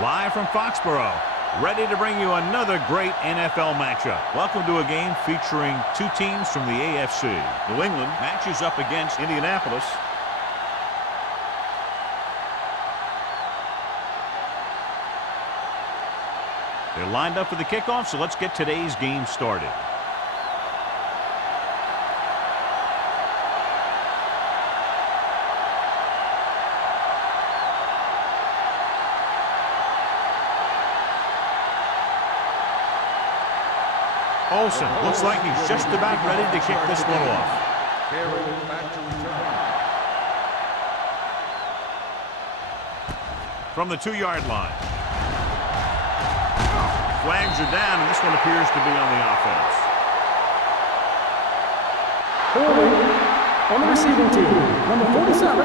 Live from Foxborough, ready to bring you another great NFL matchup. Welcome to a game featuring two teams from the AFC. New England matches up against Indianapolis. They're lined up for the kickoff, so let's get today's game started. Olsen looks like he's just about ready to kick this one off. From the 2-yard line. Flags are down, and this one appears to be on the offense. Holding on the receiving team, number 47.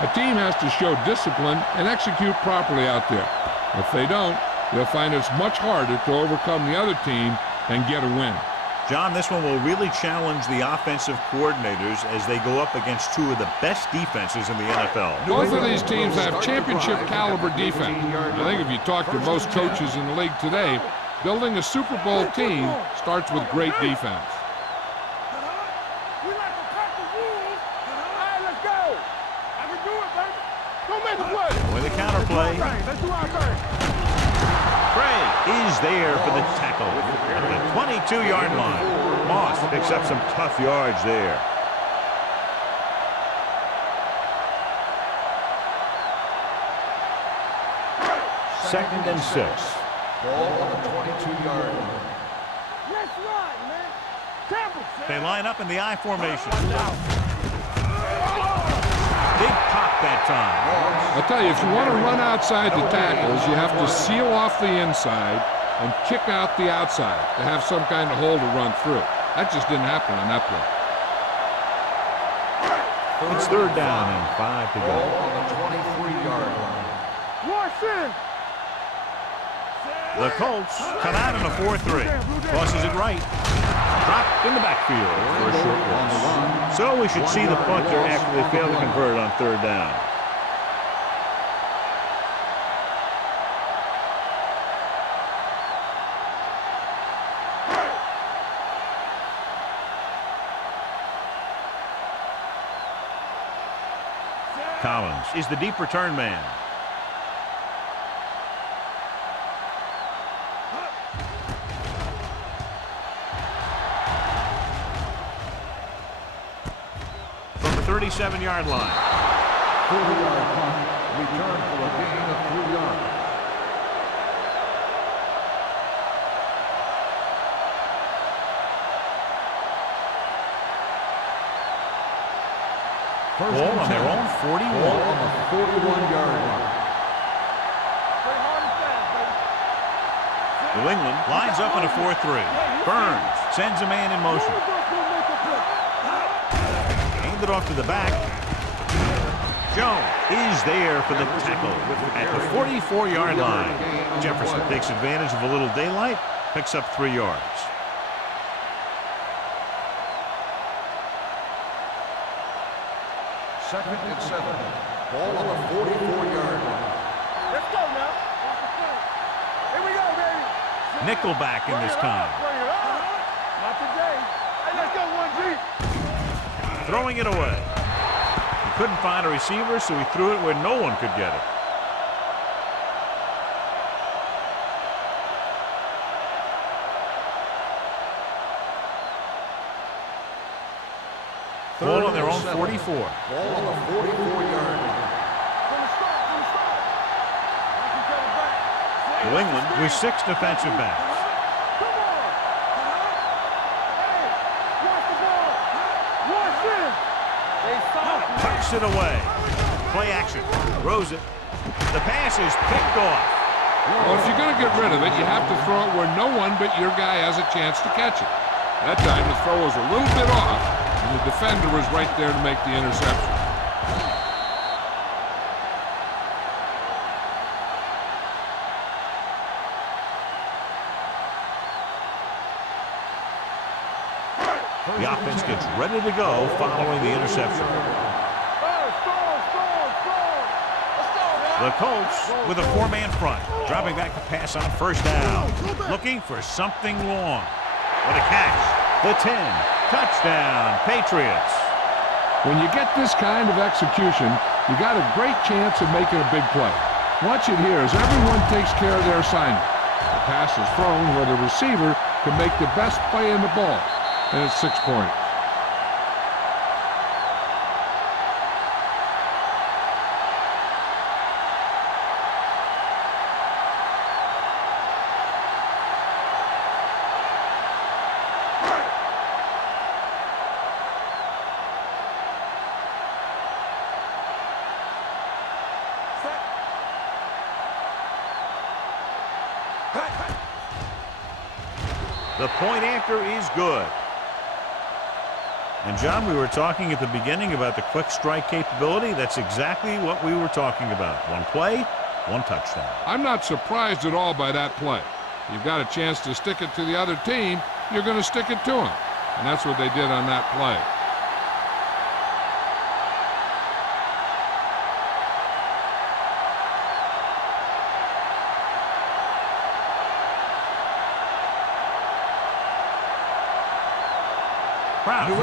A team has to show discipline and execute properly out there. If they don't, they'll find it's much harder to overcome the other team and get a win. John, this one will really challenge the offensive coordinators as they go up against two of the best defenses in the NFL. Both of these teams have championship caliber defense. I think if you talk to most coaches in the league today, building a Super Bowl team starts with great defense. With a counter play. Is there for the tackle at the 22-yard line. Moss picks up some tough yards there. Second and 6. Ball on the 22-yard line. They line up in the I formation. Big pop that time. I'll tell you, if you want to run outside the tackles, you have to seal off the inside and kick out the outside to have some kind of hole to run through. That just didn't happen on that play. It's third down and 5 to go. On the 23-yard line. The Colts come out in a 4-3. Tosses it right. Dropped in the backfield for a short loss. So we should see the punter after they fail to convert on third down. Collins is the deep return man. From the 37-yard line. 40-yard punt, return for a gain of 3 yards. Ball on their own 41. Ball on the 41-yard line. New England lines up in a 4-3. Burns sends a man in motion. Aimed it off to the back. Jones is there for the tackle at the 44-yard line. Jefferson takes advantage of a little daylight, picks up 3 yards. Second and 7. Ball on the 44-yard line. Let's go now. Here we go, baby. Nickelback in this time. Not today. Hey, let's go, 1G. Throwing it away. He couldn't find a receiver, so he threw it where no one could get it. Ball on their own 44. Ball on the 44-yard line. New England with 6 defensive backs. Pucks it away. Play action. Throws it. The pass is picked off. Well, if you're going to get rid of it, you have to throw it where no one but your guy has a chance to catch it. That time the throw was a little bit off, and the defender was right there to make the interception. The offense gets ready to go following the interception. The Colts with a four-man front, dropping back to pass on first down, looking for something long. What a catch. The 10. Touchdown, Patriots. When you get this kind of execution, you got a great chance of making a big play. Watch it here as everyone takes care of their assignment. The pass is thrown where the receiver can make the best play in the ball, and it's 6 points. The point after is good. And, John, we were talking at the beginning about the quick strike capability. That's exactly what we were talking about. One play, one touchdown. I'm not surprised at all by that play. You've got a chance to stick it to the other team, you're going to stick it to them. And that's what they did on that play.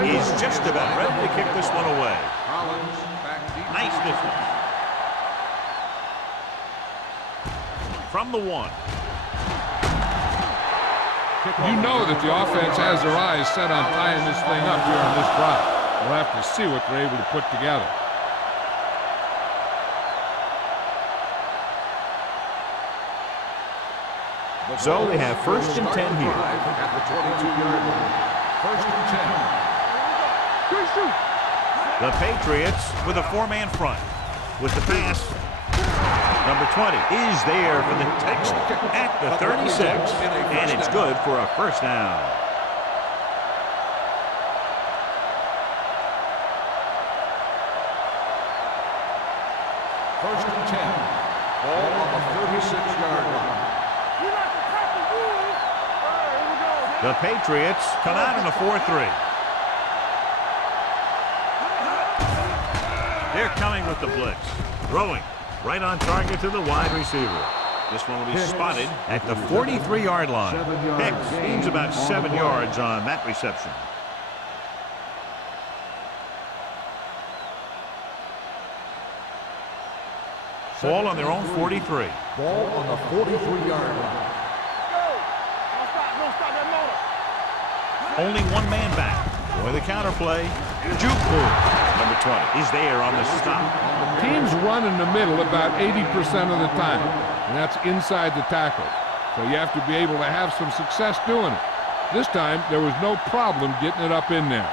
He's just about ready to kick this one away. Collins back deep. Nice distance. From the 1. You know that the offense has their eyes set on tying this thing up here on this drive. We'll have to see what they're able to put together. So they have first and 10 here. At the 22-yard line. First and 10. The Patriots with a four-man front. With the pass, number 20 is there for the touchdown at the 36, and it's good for a first down. First and 10. Ball on the 36-yard line. You like to crack the rules. All right, here we go. The Patriots come out in a 4-3. They're coming with the blitz. Throwing right on target to the wide receiver. This one will be spotted at the 43-yard line. Hicks gains about 7 yards on that reception. Ball on their own 43. Ball on the 43-yard line. Don't stop that motor. Only one man back. Boy, the counterplay. Juke move. Number 20 is there on the stop. Teams run in the middle about 80% of the time, and that's inside the tackle. So you have to be able to have some success doing it. This time, there was no problem getting it up in there.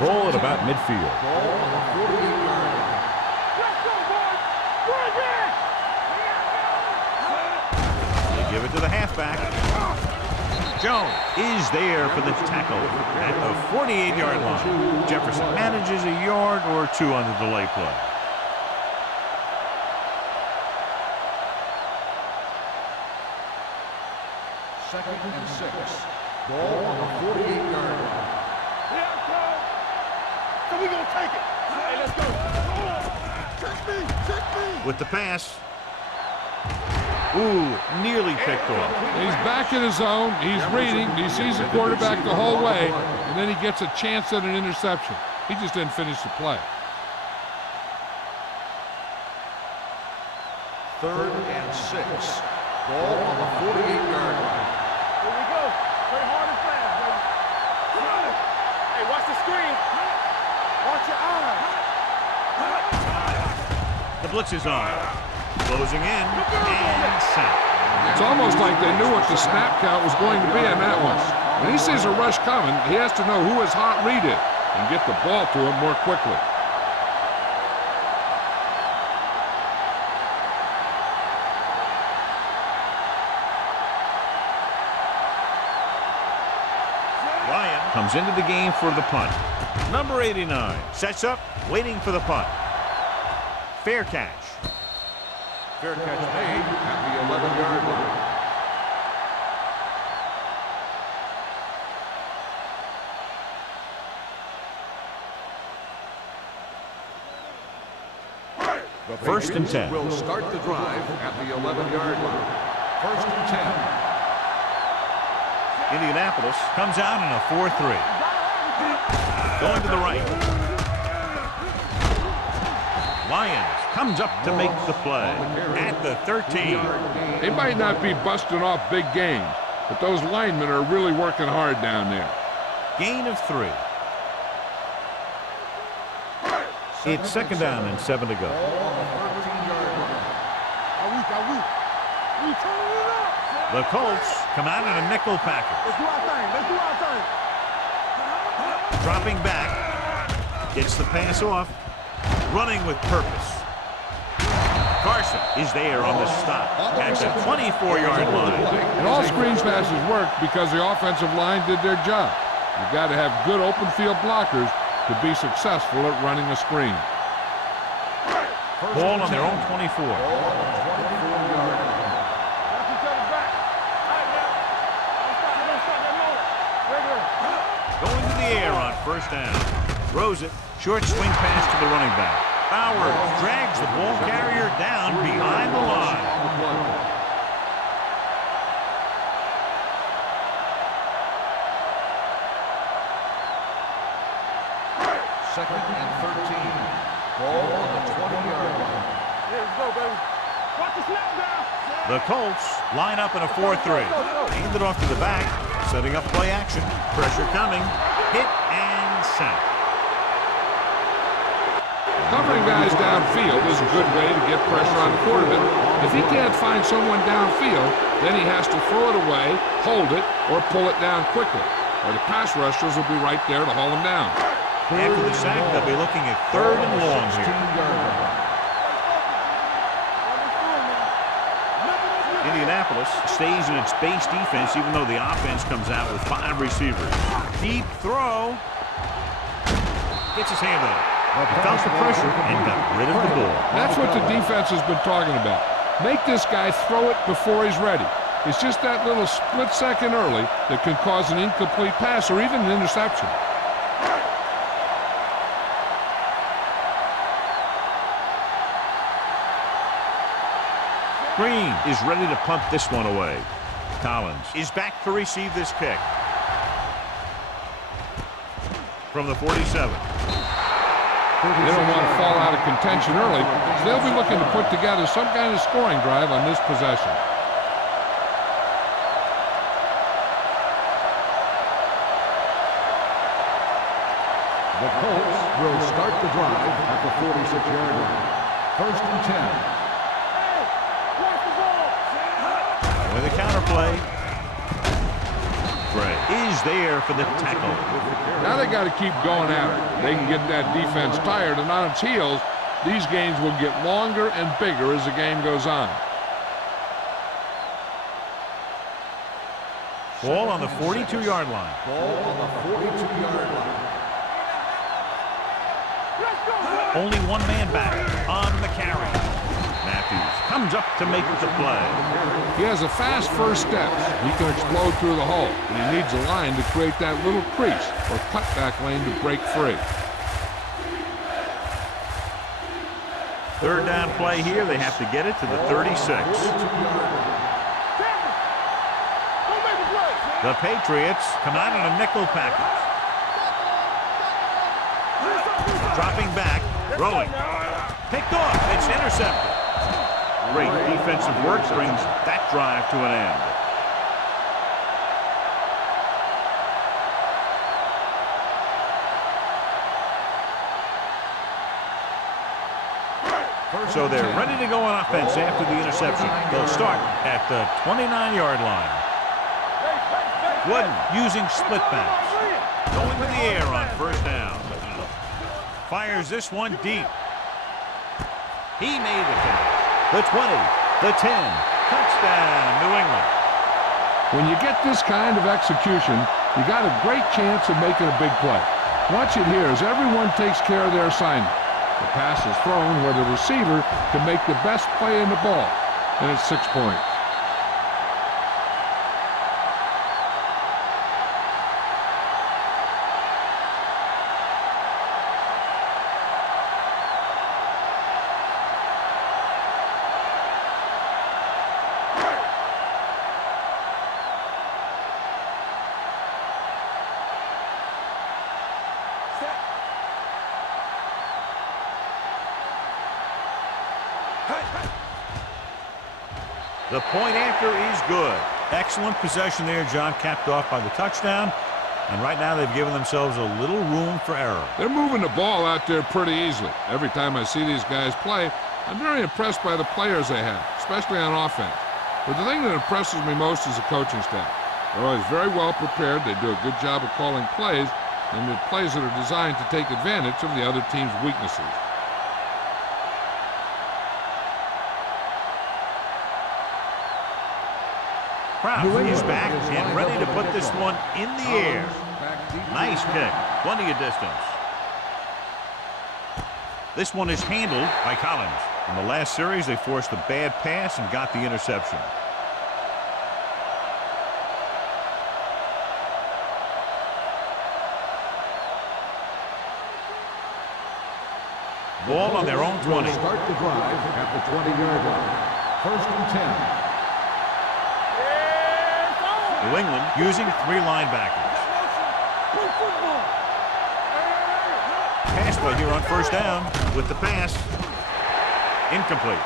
Ball at about midfield. Ball on the 48-yard line. Let's go, boys. Bring it. They give it to the halfback. Jones is there for the tackle at the 48-yard line. Jefferson manages a yard or two on the delay play. Second and 6. Ball on the 48-yard line. Yeah, go. So we gonna take it. Hey, let's go. Check me. With the pass. Ooh, nearly picked off. He's back in his zone. He's reading. He sees the quarterback the whole way, and then he gets a chance at an interception. He just didn't finish the play. Third and 6. Ball on the 48-yard line. Here we go. Play hard and fast, baby. Hey, watch the screen. Watch your eyes. The blitz is on. Closing in and sack. It's almost like they knew what the snap count was going to be on that one. When he sees a rush coming, he has to know who his hot read is and get the ball to him more quickly. Ryan comes into the game for the punt. Number 89 sets up, waiting for the punt. Fair catch. Fair catch made at the 11-yard line. The First and Patriots 10. will start the drive at the 11-yard line. First and 10. Indianapolis comes out in a 4-3. Going to the right. Lions comes up to make the play at the 13. They might not be busting off big games, but those linemen are really working hard down there. Gain of 3. It's second down and 7 to go. The Colts come out in a nickel package. Dropping back. Gets the pass off. Running with purpose. Carson is there on the stop at the 24-yard line. And all screen passes worked because the offensive line did their job. You've got to have good open field blockers to be successful at running a screen. Ball on their own 24. Going to the air on first down. Throws it. Short swing pass to the running back. Bowers drags the ball carrier down behind the line. Second and 13. Ball on the 20-yard line. Let's go, baby. Watch the snap down. The Colts line up in a 4-3. Hand it off to the back. Setting up play action. Pressure coming. Hit and sack. Covering guys downfield is a good way to get pressure on the quarterback. If he can't find someone downfield, then he has to throw it away, hold it, or pull it down quickly. Or the pass rushers will be right there to haul him down. After the sack, they'll be looking at third and long here. Indianapolis stays in its base defense even though the offense comes out with 5 receivers. Deep throw. Gets his hand on it. Felt the pressure and got rid of the ball. That's what the defense has been talking about. Make this guy throw it before he's ready. It's just that little split second early that can cause an incomplete pass or even an interception. Green is ready to punt this one away. Collins is back to receive this kick. From the 47. They don't want to fall out of contention early, so they'll be looking to put together some kind of scoring drive on this possession. The Colts will start the drive at the 46-yard line. First and 10. With a counterplay. Gray is there for the tackle. Now they got to keep going at it. They can get that defense tired, and on its heels, these games will get longer and bigger as the game goes on. Ball on the 42-yard line. Ball on the 42-yard line. Only one man back on the carry. Matthews comes up to make the play. He has a fast first step. He can explode through the hole, and he needs a line to create that little crease or cutback lane to break free. Third down play here. They have to get it to the 36. The Patriots come out in a nickel package. Dropping back, throwing. Picked off. It's intercepted. Great defensive work brings that drive to an end. So they're ready to go on offense after the interception. They'll start at the 29-yard line. Wooden using split backs. Going to the air on first down. Fires this one deep. He made the catch. The 20, the 10, touchdown, New England. When you get this kind of execution, you got a great chance of making a big play. Watch it here as everyone takes care of their assignment. The pass is thrown where the receiver can make the best play in the ball, and it's 6 points. The point after is good. Excellent possession there, John, capped off by the touchdown. And right now they've given themselves a little room for error. They're moving the ball out there pretty easily. Every time I see these guys play, I'm very impressed by the players they have, especially on offense. But the thing that impresses me most is the coaching staff. They're always very well prepared. They do a good job of calling plays, and the plays that are designed to take advantage of the other team's weaknesses. Kraft is back and ready to put this one in the air. Nice kick. Plenty of distance. This one is handled by Collins. In the last series, they forced a bad pass and got the interception. Ball on their own 20. Start the drive at the 20-yard line. First and 10. New England using 3 linebackers. Pass play here on first down with the pass. Incomplete.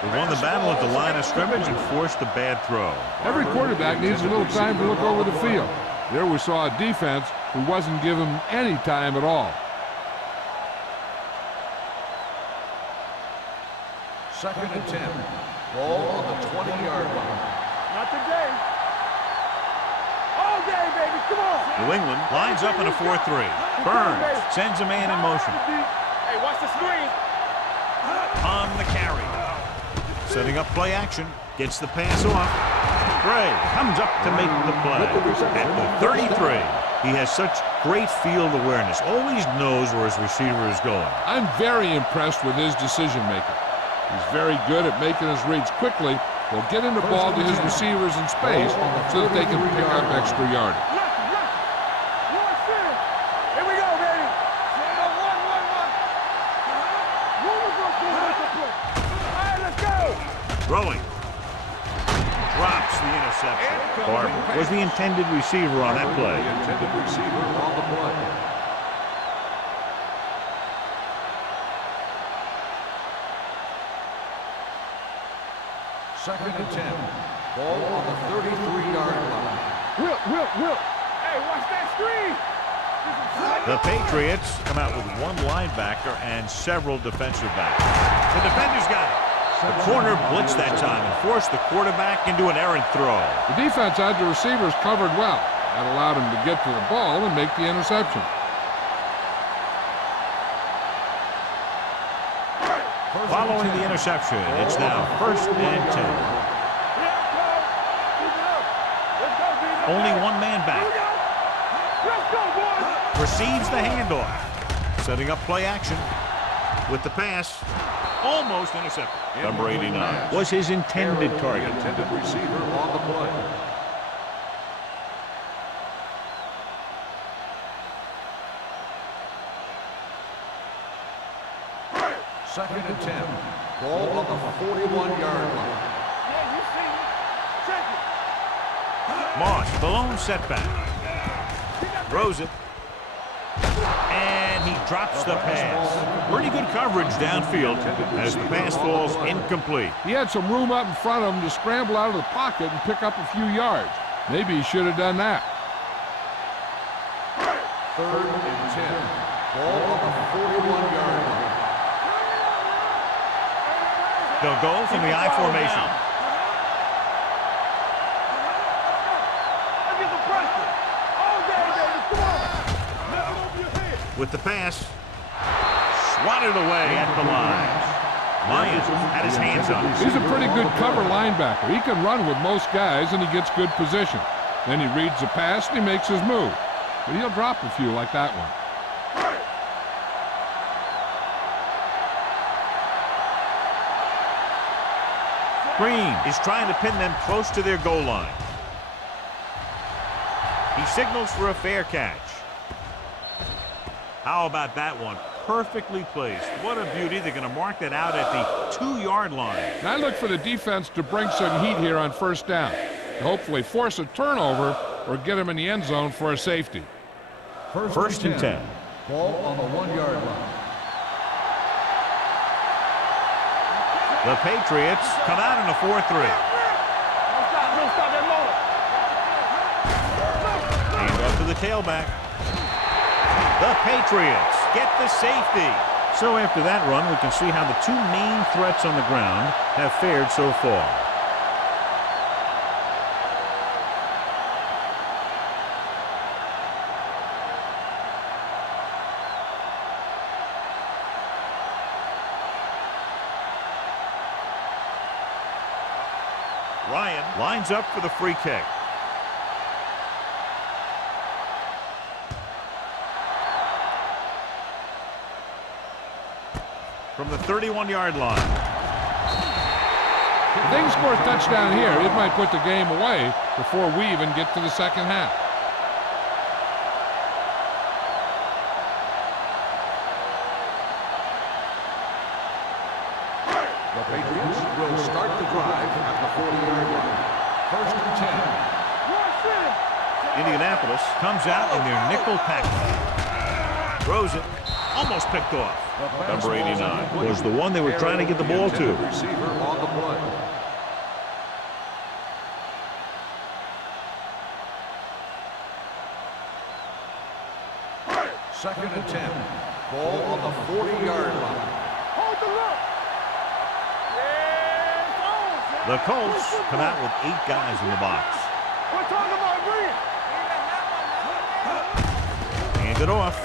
They won the battle at the line of scrimmage and forced a bad throw. Every quarterback needs a little time to look over the field. There we saw a defense who wasn't given any time at all. Second and 10. Ball on the 20-yard line. Not today. All day, baby. Come on. New England lines up in a 4-3. Burns sends a man in motion. Hey, watch the screen. On the carry. Setting up play action. Gets the pass off. Gray comes up to make the play. At the 33. He has such great field awareness. Always knows where his receiver is going. I'm very impressed with his decision-making. He's very good at making his reads quickly. He'll get in the ball to his receivers in space so that they can pick up extra yardage. Here we go, baby. All right, let's go. Throwing. Drops the interception. Barber was the intended receiver on that play. The intended receiver on the play. Second and 10. Ball on the 33-yard line. Will. Hey, watch that screen. The Patriots come out with 1 linebacker and several defensive backs. The defenders got it. The corner blitzed that time and forced the quarterback into an errant throw. The defense had the receivers covered well. That allowed him to get to the ball and make the interception. Following the interception, it's now first and 10. Only 1 man back. Receives the handoff. Setting up play action with the pass. Almost intercepted. Number 89 was his intended target. Intended receiver on the play. Second and 10. Ball on the 41-yard line. Moss, the lone setback. Throws it. And he drops the pass. Pretty good coverage downfield as the pass falls incomplete. He had some room up in front of him to scramble out of the pocket and pick up a few yards. Maybe he should have done that. Third and 10. Ball on the 41-yard line. They'll go from the I formation. With the pass, swatted away at the line. Lyons had his hands up. He's a pretty good cover linebacker. He can run with most guys, and he gets good position. Then he reads the pass, and he makes his move. But he'll drop a few like that one. Green is trying to pin them close to their goal line. He signals for a fair catch. How about that one? Perfectly placed. What a beauty. They're going to mark that out at the 2-yard line. And I look for the defense to bring some heat here on first down. To hopefully force a turnover or get him in the end zone for a safety. First and 10. Ball on the 1-yard line. The Patriots come out in a 4-3. Don't stop that motor. Hand off to the tailback. The Patriots get the safety. So after that run, we can see how the two main threats on the ground have fared so far. Ryan lines up for the free kick. From the 31-yard line. If they can score a touchdown here, it might put the game away before we even get to the second half. The Patriots will start the drive at the 40-yard line. First and 10. Indianapolis comes out in their nickel package. Throws it. Almost picked off. Number 89 was the one they were trying to get the ball to. Receiver on the play. Second and 10. Ball on the 40-yard line. Hold the look. Yeah, The Colts come out with 8 guys in the box. we're talking about Green. Hand it off.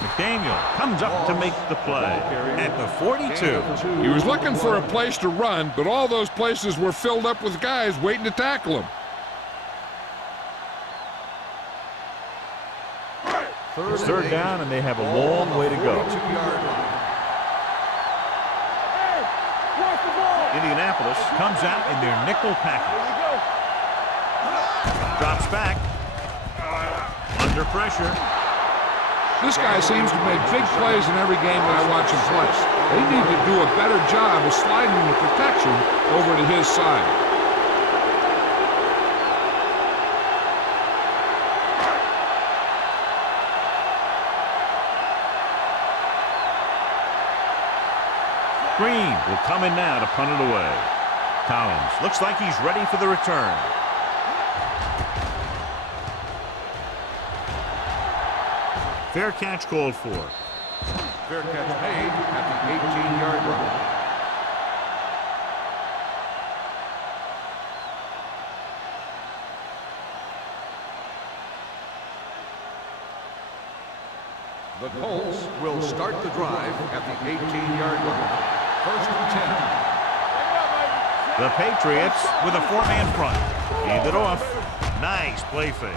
McDaniel comes up to make the play at the 42. He was looking for a place to run, but all those places were filled up with guys waiting to tackle him. It's third down, and they have a long way to go. Hey, watch the ball. Indianapolis comes out in their nickel package. Drops back. Under pressure. This guy seems to make big plays in every game that I watch him play. They need to do a better job of sliding the protection over to his side. Green will come in now to punt it away. Collins looks like he's ready for the return. Fair catch called for. Fair catch made at the 18-yard line. The Colts will start the drive at the 18-yard line. First and 10. The Patriots with a 4-man front. Hand it off. Nice play fake.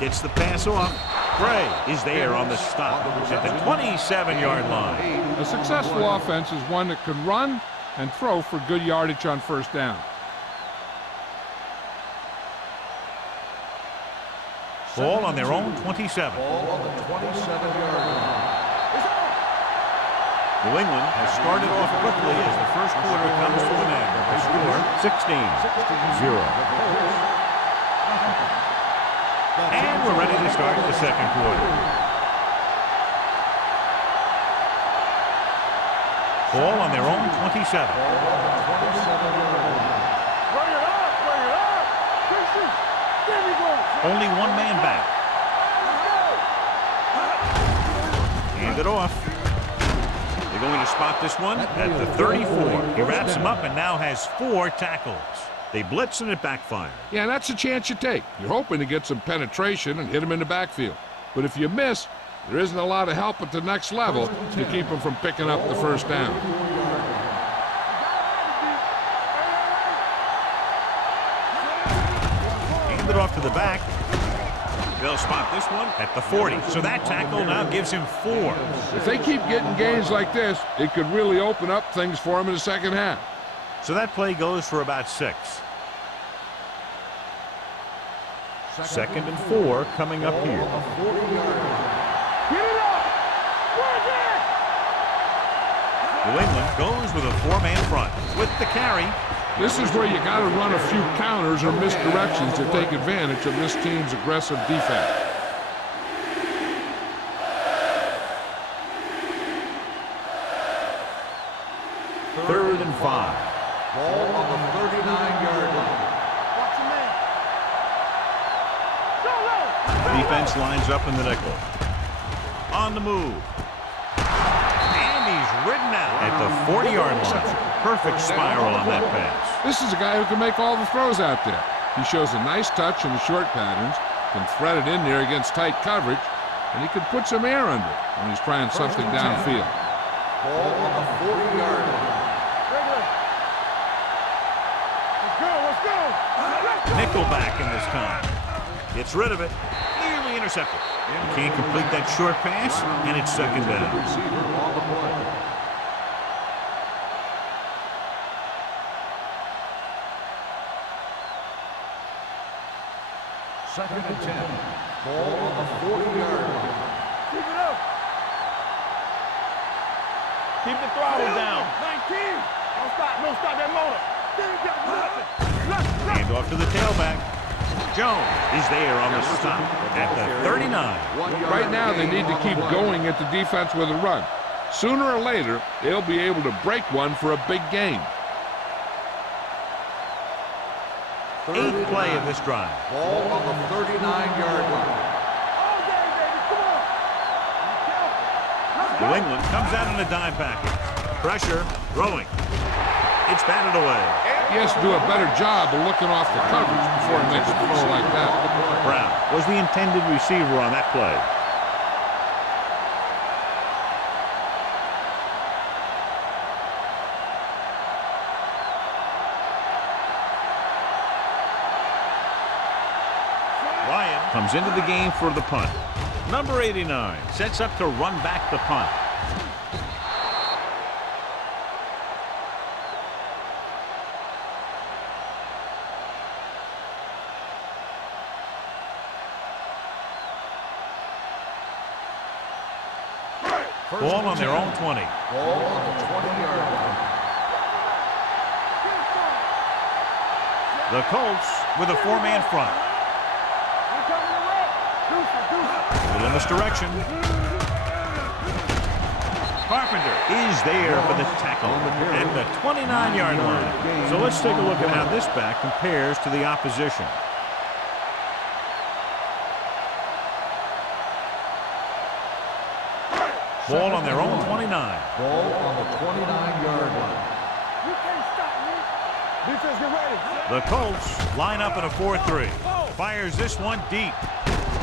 Gets the pass off. Gray is there on the stop at the 27-yard line. A successful offense is one that can run and throw for good yardage on first down. Ball on their own 27. Ball on the 27-yard line. New England has started off quickly as the first quarter comes to an end. The score 16-0. And we're ready to start the second quarter. Ball on their own 27. Only one man back. Hand it off. They're going to spot this one at the 34. He wraps him up and now has 4 tackles. They blitz and it backfires. Yeah, that's a chance you take. You're hoping to get some penetration and hit him in the backfield. But if you miss, there isn't a lot of help at the next level to keep him from picking up the first down. Hand it off to the back. They'll spot this one at the 40. So that tackle now gives him 4. If they keep getting gains like this, it could really open up things for him in the second half. So that play goes for about 6. Second and 4 coming up here. Get it up! Work it! New England goes with a 4-man front with the carry. This is where you got to run a few counters or misdirections to take advantage of this team's aggressive defense. 3rd and 5. Ball on the 39-yard line. Watch your man. Go, go. Defense lines up in the nickel. On the move. And he's ridden out at the 40-yard line. Perfect spiral on that pass. This is a guy who can make all the throws out there. He shows a nice touch in the short patterns, can thread it in there against tight coverage, and he can put some air under it when he's trying something downfield. Ball on the 40-yard line. Regular. Let's go, let's go. Let's go. Nickelback in this time. Gets rid of it. Nearly intercepted. Can't complete that short pass, and it's 2nd down. Receiver on the play. Second and 10. Ball on the 40-yard line. Keep it up. Keep the throttle down. 19. Don't stop that motor. Hand off to the tailback. Jones is there on the stop at the 39. Right now, they need to keep going at the defense with a run. Sooner or later, they'll be able to break one for a big gain. 8th play of this drive. Ball on the 39-yard line. All day, baby. Come on. New England comes out in a dime package. Pressure, throwing. It's batted away. He has to do a better job of looking off the coverage before he makes a throw like that. Brown was the intended receiver on that play. Ryan comes into the game for the punt. Number 89 sets up to run back the punt. Ball on their own 20. Ball on the 20-yard line. The Colts with a 4-man front. In this direction. Carpenter is there for the tackle at the 29-yard line. So let's take a look at how this back compares to the opposition. Ball on their own 29. Ball on the 29-yard line. You can't stop me. Defense, get ready. The Colts line up in a 4-3. Fires this one deep.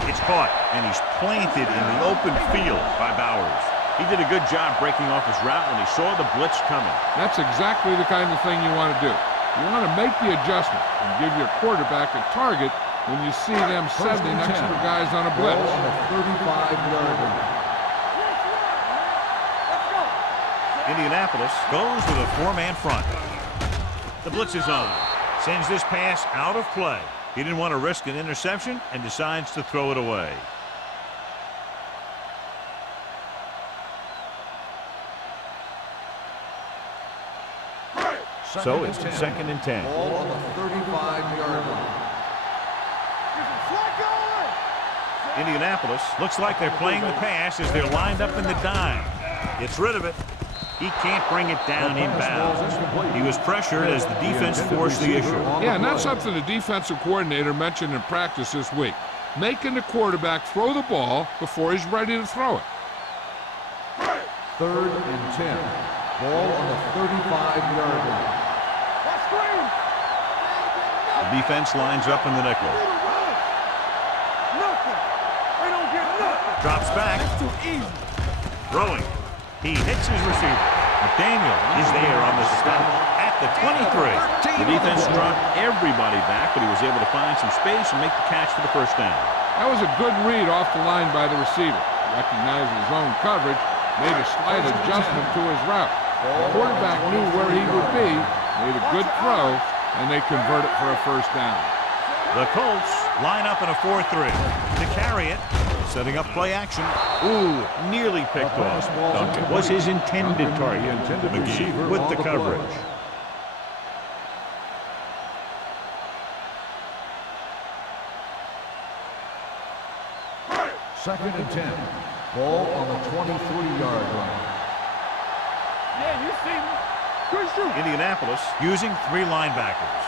It's caught, and he's planted in the open field by Bowers. He did a good job breaking off his route when he saw the blitz coming. That's exactly the kind of thing you want to do. You want to make the adjustment and give your quarterback a target when you see them sending extra guys on a blitz. Ball on the 35-yard line. Indianapolis goes with a 4-man front. The blitz is on. Sends this pass out of play. He didn't want to risk an interception and decides to throw it away. So it's 2nd and 10. Ball on the 35-yard line. Indianapolis looks like they're playing the pass as they're lined up in the dime. Gets rid of it. He can't bring it down inbounds. He was pressured as the defense forced the issue. Yeah, and that's something the defensive coordinator mentioned in practice this week. Making the quarterback throw the ball before he's ready to throw it. 3rd and 10. Ball on the 35-yard line. The defense lines up in the nickel. Drops back. It's too easy. Throwing. He hits his receiver. McDaniel is there on the stop at the 23. The defense dropped everybody back, but he was able to find some space and make the catch for the first down. That was a good read off the line by the receiver. Recognized his own coverage, made a slight adjustment to his route. The quarterback knew where he would be, made a good throw, and they convert it for a first down. The Colts line up in a 4-3. To carry it, setting up play action. Ooh, nearly picked off. Duncan was his intended target. McGee with the coverage. Second and 10. Ball on the 23-yard line. Yeah, you see me. Indianapolis using 3 linebackers.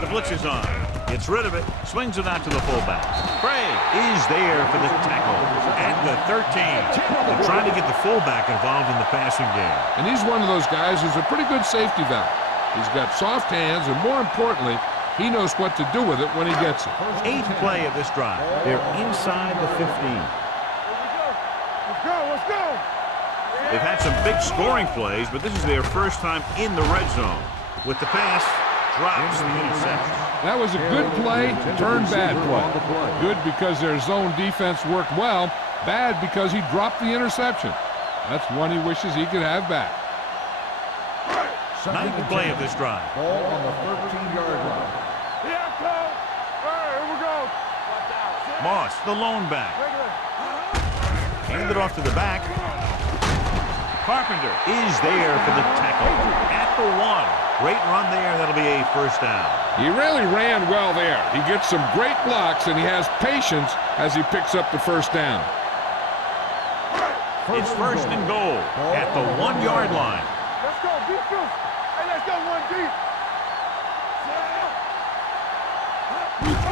The blitz is on. Gets rid of it. Swings it out to the fullback. Craig is there for the tackle at the 13. They're trying to get the fullback involved in the passing game. And he's one of those guys who's a pretty good safety valve. He's got soft hands, and more importantly, he knows what to do with it when he gets it. 8th play of this drive. They're inside the 15. Let's go. They've had some big scoring plays, but this is their first time in the red zone. With the pass, drops the interception. That was a good play, turned bad play. Good because their zone defense worked well. Bad because he dropped the interception. That's one he wishes he could have back. 9th play of this drive. Ball on the 13-yard line. Yeah, Cole. All right, here we go. Moss, the lone back. Hand it off to the back. Carpenter is there for the tackle at the 1. Great run there. That'll be a first down. He really ran well there. He gets some great blocks, and he has patience as he picks up the first down. It's first and goal at the 1-yard line. Let's go, defense. Hey, let's go 1 deep.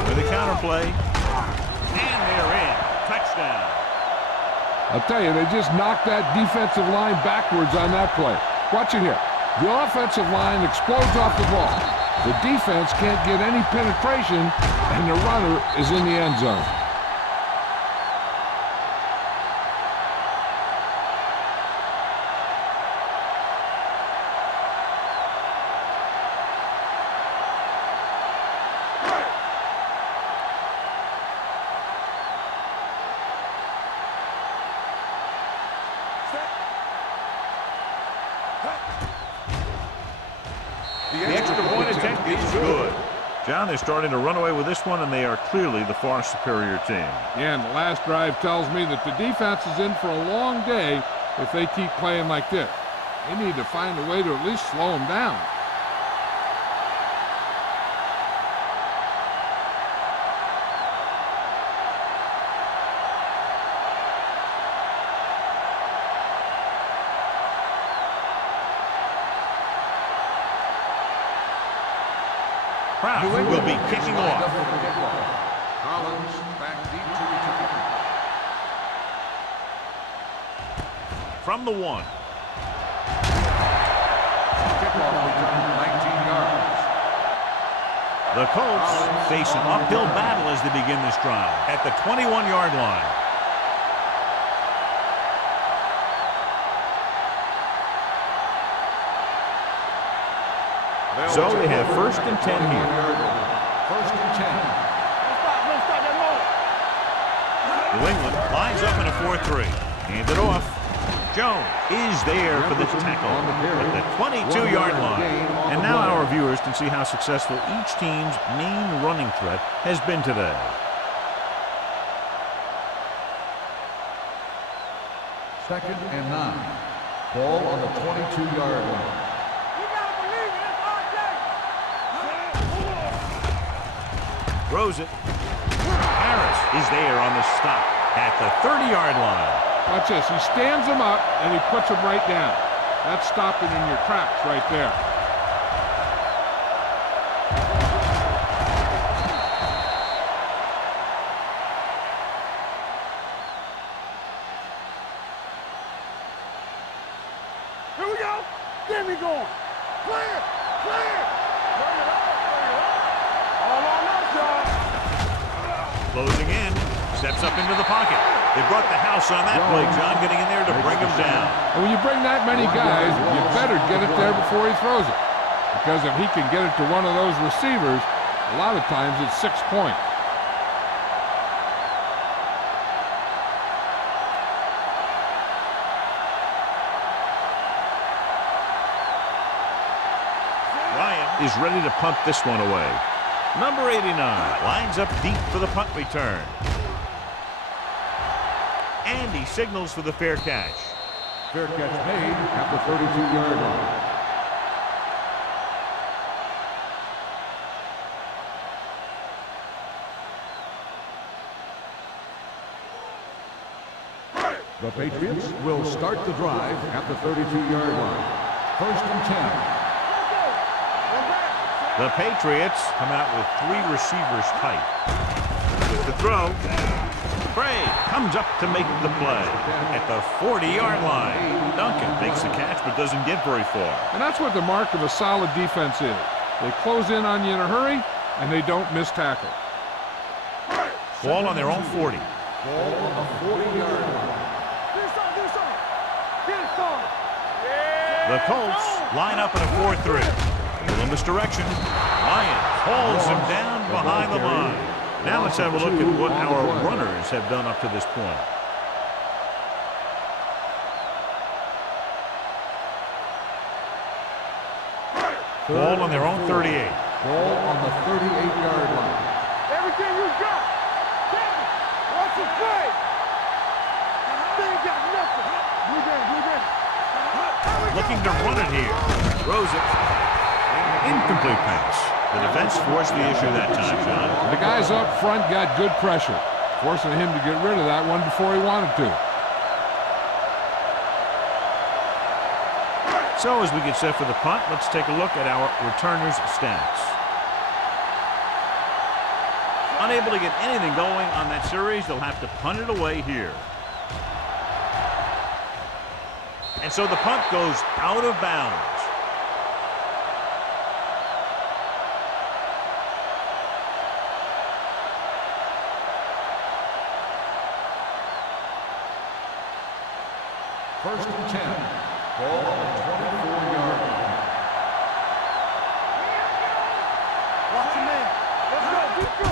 With a counter play. And they're in. Touchdown. I'll tell you, they just knocked that defensive line backwards on that play. Watch it here. The offensive line explodes off the ball. The defense can't get any penetration, and the runner is in the end zone. The extra point attempt is good. John, they're starting to run away with this one, and they are clearly the far superior team. Yeah, and the last drive tells me that the defense is in for a long day if they keep playing like this. They need to find a way to at least slow them down. Kraft will be kicking off. Collins back deep to return. From the 1. Kickoff return 19 yards. The Colts face an uphill battle as they begin this drive at the 21-yard line. So they have first and 10 here. First and 10. Let's stop that moment. New England lines up in a 4-3. Hand it off. Jones is there for the tackle at the 22-yard line. And now our viewers can see how successful each team's main running threat has been today. Second and 9. Ball on the 22-yard line. Throws it. Harris is there on the stop at the 30-yard line. Watch this. He stands them up, and he puts them right down. That's stopping in your tracks right there. Here we go. Get me going. Clear. All on us, y'all. Closing in. Steps up into the pocket. They brought the house on that play, John, getting in there to bring him down. And when you bring that many guys, you better get it there before he throws it. Because if he can get it to one of those receivers, a lot of times it's 6 points. Ryan is ready to punt this one away. Number 89 lines up deep for the punt return. And he signals for the fair catch. Fair catch made at the 32-yard line. The Patriots will start the drive at the 32-yard line. First and 10. The Patriots come out with 3 receivers tight. With the throw, Bray comes up to make the play at the 40-yard line. Duncan makes the catch but doesn't get very far. And that's what the mark of a solid defense is. They close in on you in a hurry, and they don't miss tackle. Ball on their own 40. Ball on the 40-yard line. The Colts line up in a 4-3. A little misdirection. Lions hauls him down behind the line. Now let's have a look at what our runners have done up to this point. Ball on their own 38. Ball on the 38-yard line. Everything you got. Watch it play. They ain't got nothing. Blue band. Looking to run it here. Throws it. Incomplete pass. The defense forced the issue that time, John. The guys up front got good pressure, forcing him to get rid of that one before he wanted to. So as we get set for the punt, let's take a look at our returners' stats. Unable to get anything going on that series, they'll have to punt it away here. And so the punt goes out of bounds. First and 10. Ball on the 24-yard line. Watch him in. Let's go.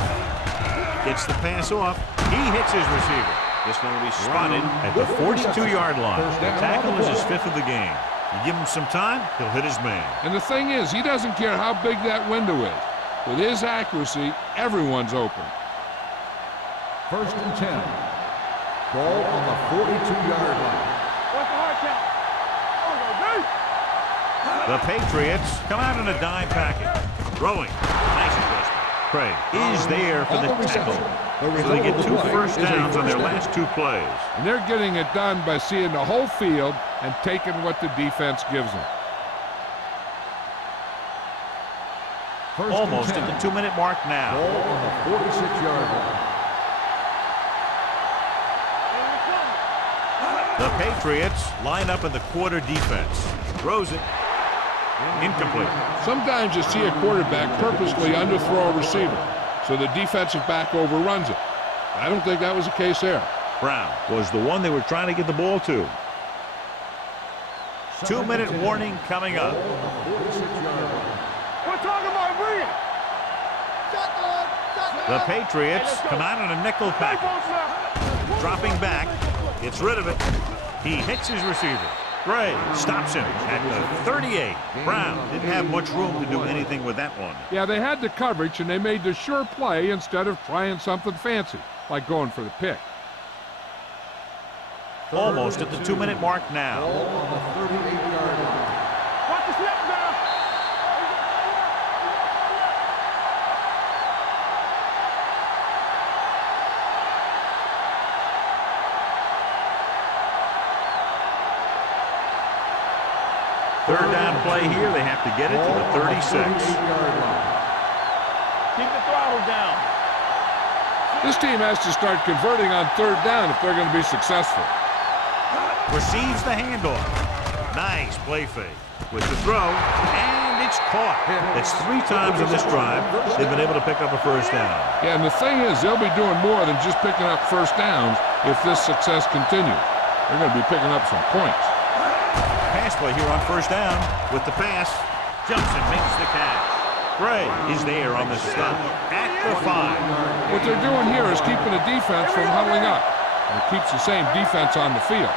Gets the pass off. He hits his receiver. This one will be spotted at the 42-yard line. The tackle is his 5th of the game. You give him some time, he'll hit his man. And the thing is, he doesn't care how big that window is. With his accuracy, everyone's open. First and 10. Ball on the 42-yard line. What's the hard count? The Patriots come out in a dime packet. Throwing. Nice adjustment. Craig is there for the tackle. So they get 2 first downs on their last 2 plays. And they're getting it done by seeing the whole field and taking what the defense gives them. Almost at the 2-minute mark now. Ball on the 46-yard line. The Patriots line up in the quarter defense. Throws it. Incomplete. Sometimes you see a quarterback purposely underthrow a receiver, so the defensive back overruns it. I don't think that was the case there. Brown was the one they were trying to get the ball to. 2-minute warning coming up. We're talking about bringing. The Patriots come out in a nickel package. Dropping back. Gets rid of it. He hits his receiver. Gray stops him at the 38. Brown didn't have much room to do anything with that one. Yeah, they had the coverage, and they made the sure play instead of trying something fancy, like going for the pick. Almost at the 2-minute mark now. Ball on the 38-yard line. Watch the snap down. Third down play here. They have to get it to the 36. Keep the throttle down. This team has to start converting on third down if they're going to be successful. Receives the handoff. Nice play fake with the throw, and it's caught. It's 3 times in this drive they've been able to pick up a first down. Yeah, and the thing is, they'll be doing more than just picking up first downs if this success continues. They're going to be picking up some points. Pass play here on first down with the pass. Jumps and makes the catch. Gray is there on the stop at the 5. What they're doing here is keeping the defense from huddling up. And it keeps the same defense on the field.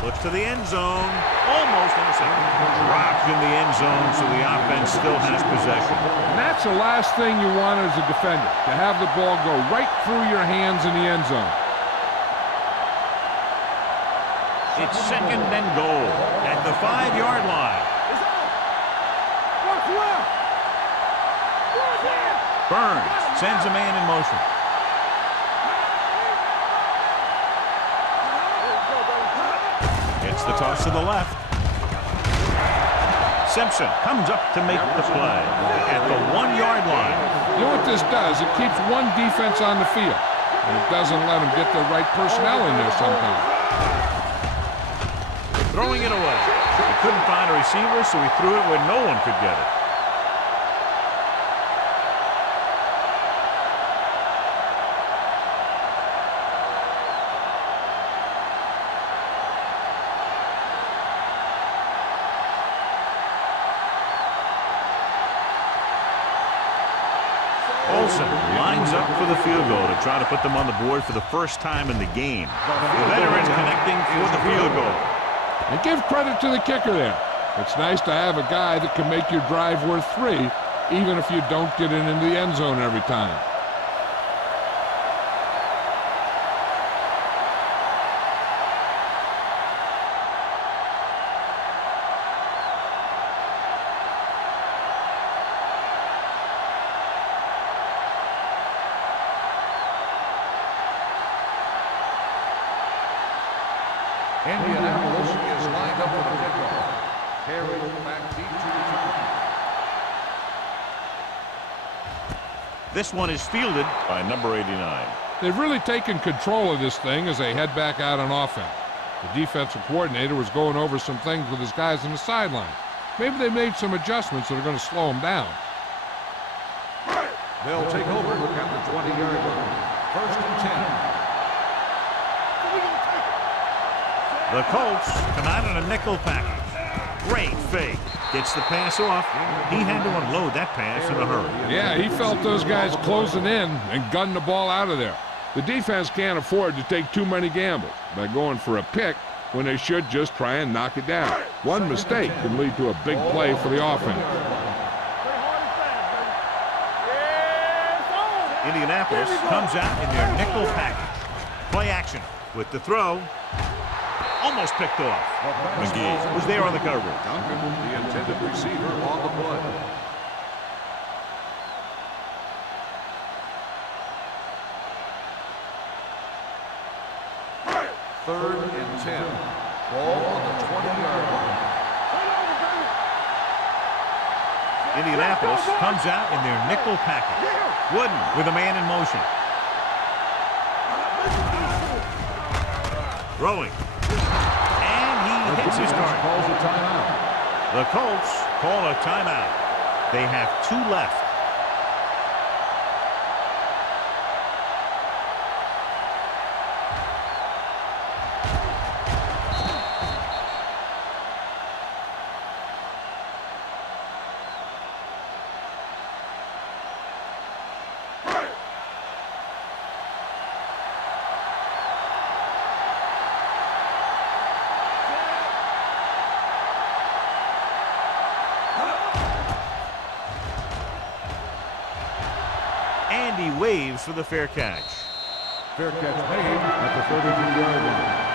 Looks to the end zone. Almost intercepted. Dropped in the end zone, so the offense still has possession. And that's the last thing you want as a defender, to have the ball go right through your hands in the end zone. It's 2nd and goal at the 5-yard line. What's left? Burns sends a man in motion. the toss to the left. Simpson comes up to make the play at the 1-yard line. You know what this does? It keeps one defense on the field, and it doesn't let them get the right personnel in there sometimes. Throwing it away. He couldn't find a receiver, so he threw it where no one could get it. Olsen lines up for the field goal to try to put them on the board for the first time in the game. The veterans connecting for the field goal. And give credit to the kicker there. It's nice to have a guy that can make your drive worth 3, even if you don't get it into the end zone every time. Indianapolis is lined up for the kickoff. Carry back deep to return. This one is fielded by number 89. They've really taken control of this thing as they head back out on offense. The defensive coordinator was going over some things with his guys on the sideline. Maybe they made some adjustments that are going to slow them down. They'll take over at the 20-yard line. 1st and 10. The Colts come out in a nickel package. Great fake. Gets the pass off. He had to unload that pass in a hurry. Yeah, he felt those guys closing in and gunning the ball out of there. The defense can't afford to take too many gambles by going for a pick when they should just try and knock it down. One mistake can lead to a big play for the offense. Indianapolis comes out in their nickel package. Play action with the throw. Almost picked off. McGee was there on the coverage. Duncan, the intended receiver, on the play. Third and 10. Ball on the 20-yard line. Indianapolis comes out in their nickel package. Wooden with a man in motion. Throwing. And he hits his target. Calls a timeout. The Colts call a timeout. They have 2 left. And he waves for the fair catch. Fair catch made at the 33-yard line.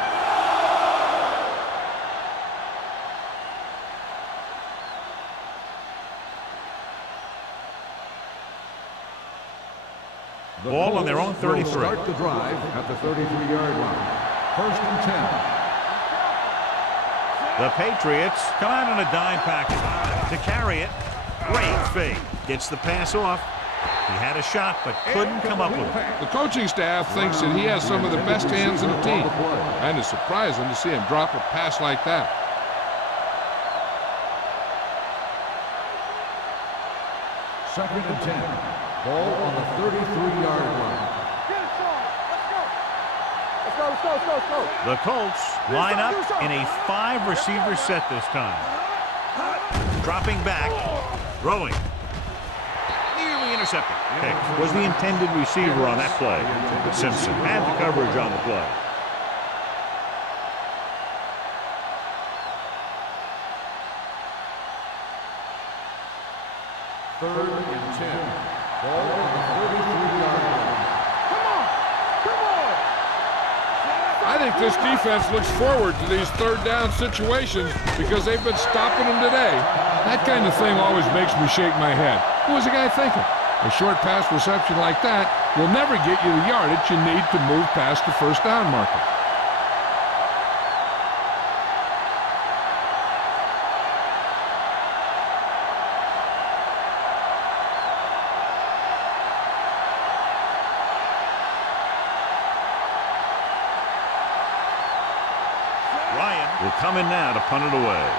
Ball on their own 33. Will start the drive at the 33-yard line. 1st and 10. The Patriots come out in a dime package to carry it. Great fake. Gets the pass off. He had a shot, but couldn't come up with it. The coaching staff thinks that he has some of the best hands in the team. And it's surprising to see him drop a pass like that. Second and 10. Ball on the 33-yard line. Let's go. The Colts line up in a 5-receiver set this time. Dropping back, throwing. Nearly intercepted. Pick was the intended receiver on that play, but Simpson had the coverage on the play. Third and 10. Ball on the 33-yard line. I think this defense looks forward to these third down situations because they've been stopping them today. That kind of thing always makes me shake my head. What was the guy thinking? A short pass reception like that will never get you the yardage you need to move past the first down marker. will come in now to punt it away.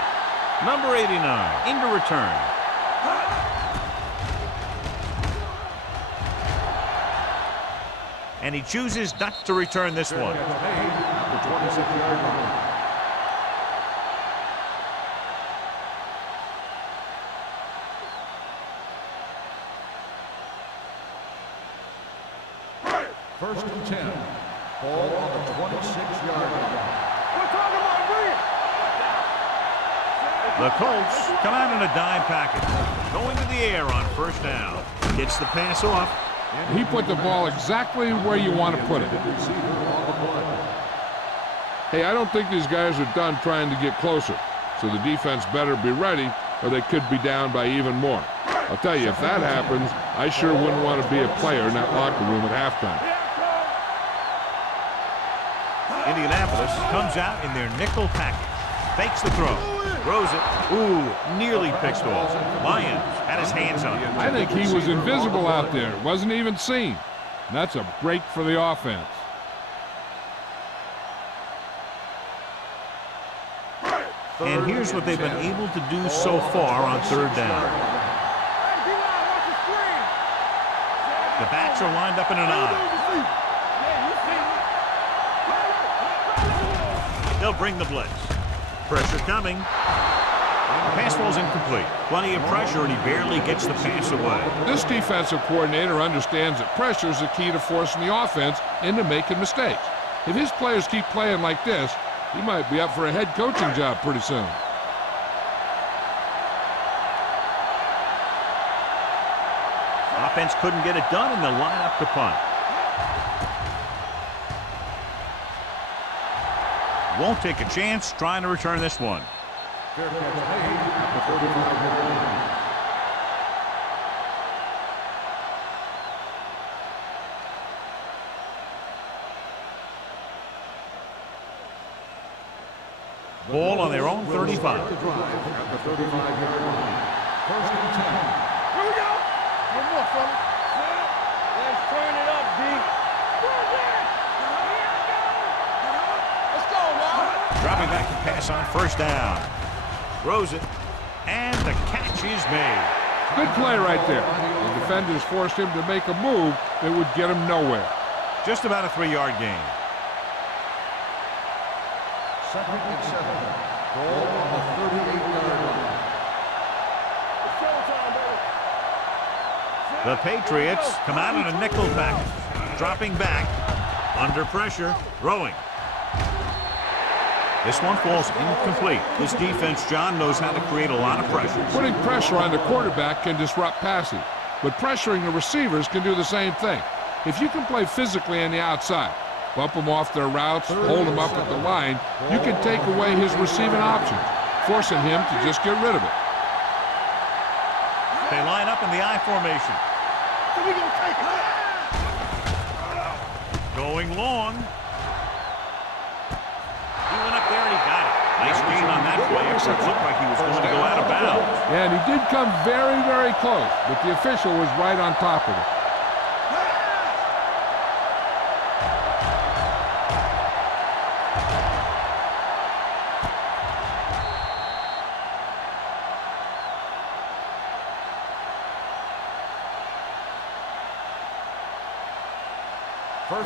Number 89 into return. And he chooses not to return this one. The 26-yard line. First and 10. Ball on the 26-yard line. We're talking about bring it. The Colts come out in a dime package. Going to the air on first down. Gets the pass off. He put the ball exactly where you want to put it. Hey, I don't think these guys are done trying to get closer, so the defense better be ready or they could be down by even more. I'll tell you, if that happens, I sure wouldn't want to be a player in that locker room at halftime. Indianapolis comes out in their nickel package. Fakes the throw. Throws it. Ooh, nearly picked off. Lyons had his hands on it. I think he was invisible out there. Wasn't even seen. And that's a break for the offense. And here's what they've been able to do so far on third down. The backs are lined up in an I. They'll bring the blitz. Pressure coming. The pass ball's incomplete. Plenty of pressure, and he barely gets the pass away. This defensive coordinator understands that pressure is the key to forcing the offense into making mistakes. If his players keep playing like this, he might be up for a head coaching job pretty soon. Offense couldn't get it done, and they'll line up to punt. Won't take a chance trying to return this one. Fair catch made at the 35-yard line. Ball on their own 35. The drive at the 35-yard line. First and 10. Here we go. One more, fella. Let's turn it up, D. Let's go, now. Dropping back to pass on first down. Throws it, and the catch is made. Good play right there. The defenders forced him to make a move that would get him nowhere. Just about a 3-yard gain. Second and 7. Ball on the 38-yard line. It's showtime, baby. The Patriots come out in a nickel package. Dropping back, under pressure, throwing. This one falls incomplete. This defense, John, knows how to create a lot of pressure. Putting pressure on the quarterback can disrupt passing, but pressuring the receivers can do the same thing. If you can play physically on the outside, bump them off their routes, hold them up at the line, you can take away his receiving options, forcing him to just get rid of it. They line up in the I formation. We gonna take it. Going long. He went up there and he got it. Nice gain on that play. It looked like he was going to go out of bounds. Yeah, and he did come very, very close, but the official was right on top of it.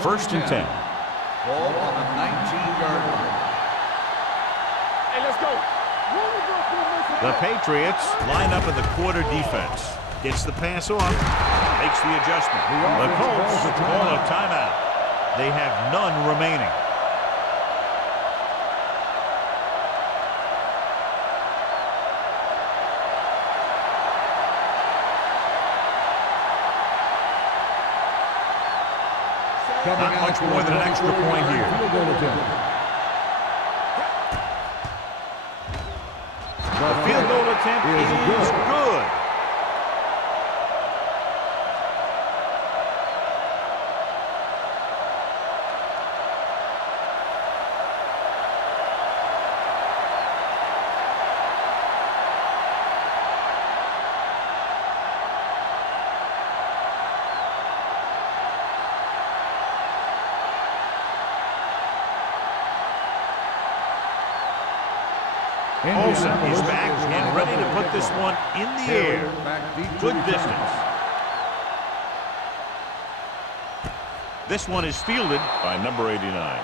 First and 10. Ball on the 19-yard line. Hey, let's go. The Patriots line up in the quarter defense. Gets the pass off. Makes the adjustment. The Colts call a timeout. They have none remaining. Not much more than an extra point here. The field goal attempt is good. Olsen is back and ready to put this one in the air. Good distance. This one is fielded by number 89.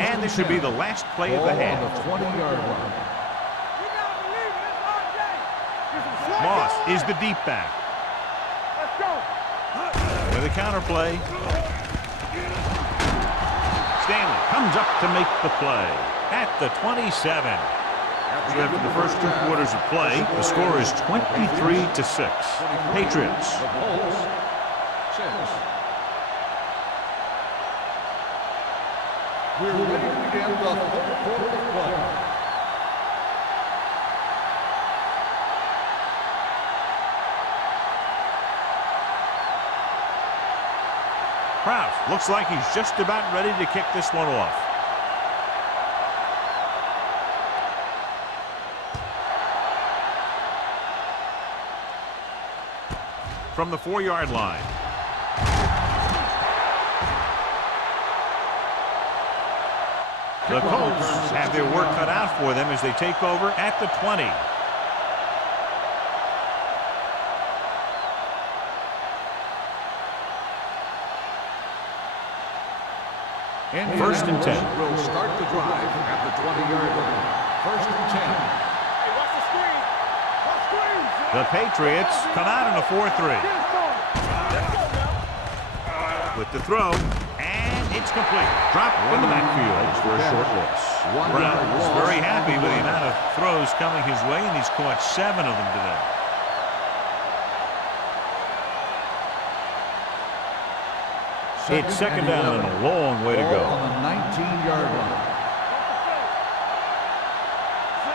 And this should be the last play of the half. On the 20-yard line. Moss is the deep back. Let's go. With a counter play. Stanley comes up to make the play at the 27. So after the first 2 quarters of play, the score is 23-6. Patriots. The Colts, 6. We're ready to begin the third quarter of play. Kraus looks like he's just about ready to kick this one off. From the 4-yard line. The Colts have their work cut out for them as they take over at the 20. First and 10. Will start the drive at the 20-yard line. First and 10. Hey, watch the screen. Watch screen. The Patriots come out in a 4-3. With the throw, and it's complete. Dropped in the backfield for a short loss. Brown is very happy with the amount of throws coming his way, and he's caught 7 of them today. It's second down and a long way to go. On the 19-yard line.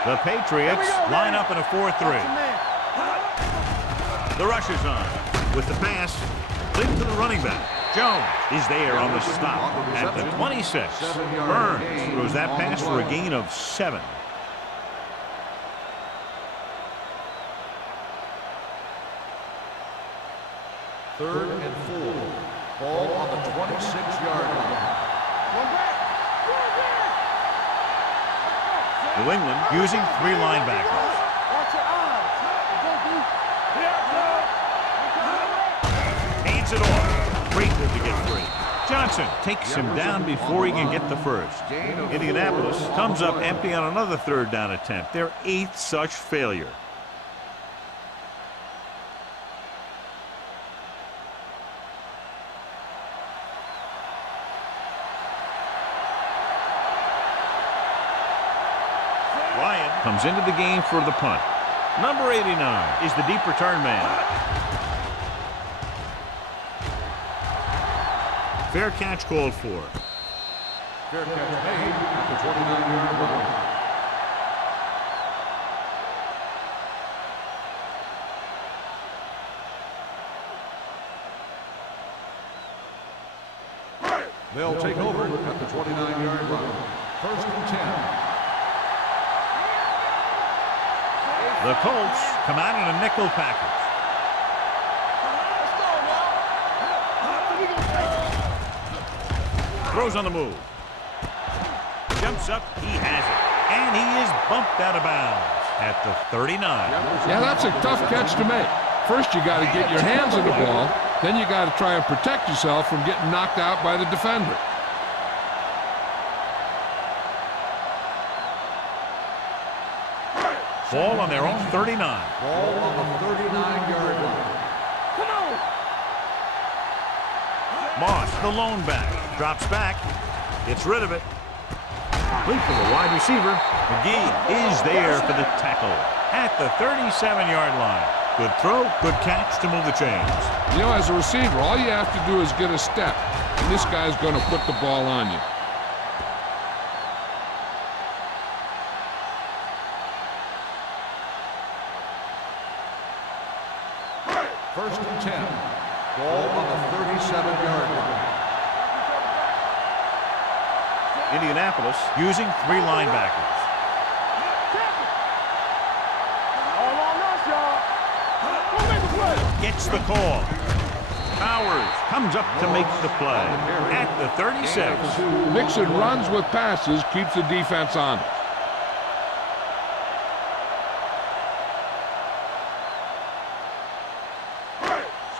The Patriots line up in a 4-3. The rush is on with the pass. Lead to the running back. Jones is there on the stop at the 26. Burns throws that pass for a gain of 7. Third and 4. Ball on the 26-yard line. New England using 3 linebackers. Watch your eyes. Hands it off. Great move to get free. Johnson takes him down before he can get the first. Indianapolis comes up empty on another 3rd down attempt. Their 8th such failure. Ryan comes into the game for the punt. Number 89 is the deep return man. Fair catch called for. Fair catch made at the 29-yard line. They'll take over at the 29-yard line. First and 10. The Colts come out in a nickel package. Throws on the move. Jumps up. He has it. And he is bumped out of bounds at the 39. Yeah, that's a tough catch to make. First, you got to get your hands on the ball. Then you got to try and protect yourself from getting knocked out by the defender. Ball on their own 39. Ball on the 39-yard line. Come on. Moss, the lone back, drops back, gets rid of it. Complete for the wide receiver. McGee is there for the tackle at the 37-yard line. Good throw, good catch to move the chains. You know, as a receiver, all you have to do is get a step, and this guy's going to put the ball on you. First and 10. Ball on the 37-yard line. Indianapolis using 3 linebackers. All on us, y'all. gets the call. Powers comes up to make the play at the 36. Mixing runs with passes keeps the defense honest.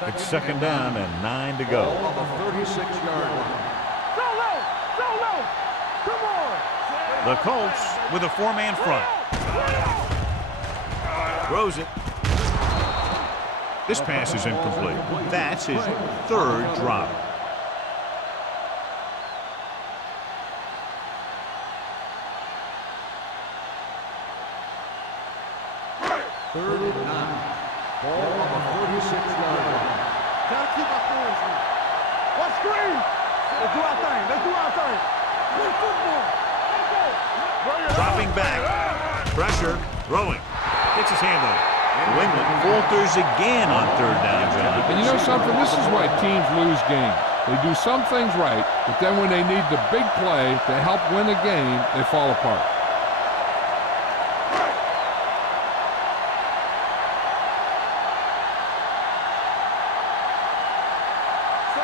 It's second down and 9 to go. On the 36-yard line. Solo! Solo! Come on! The Colts with a four-man front. Throws it. This pass is incomplete. That's his third drop. Third and 9. Ball on the 36-yard line. Gotta keep my hands in. What screen? Let's do our thing. Let's do our thing. Play football. Let's go. Dropping back. Pressure. Throwing. Gets his hand on it. New England falters again on third down, John. And you know something? This is why teams lose games. They do some things right, but then when they need the big play to help win a game, they fall apart.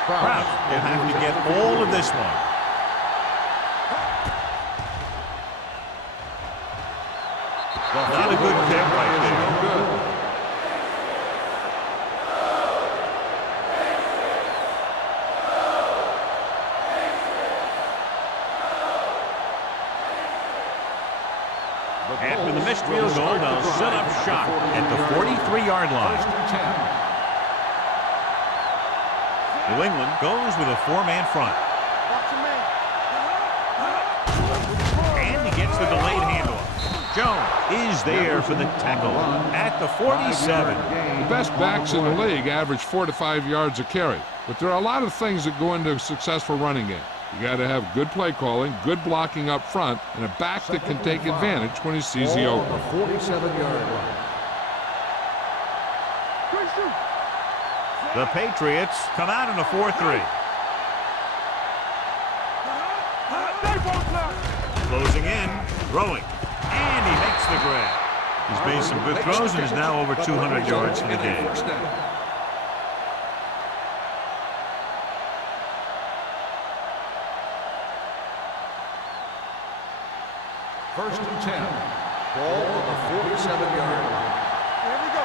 Krause will have to get all of this one. Not a good pick right there. After the missed field goal, they'll set up shop at the 43-yard line. New England goes with a four-man front. And he gets the delayed handoff. Jones is there for the tackle at the 47. The best backs in the league average 4 to 5 yards a carry, but there are a lot of things that go into a successful running game. You got to have good play calling, good blocking up front, and a back that can take advantage when he sees the open. 47-yard line. The Patriots come out in a 4-3. Closing in, throwing, and he makes the grab. He's made some good throws and is now over 200 yards in the game. First and 10. Ball on the 47-yard line. Here we go.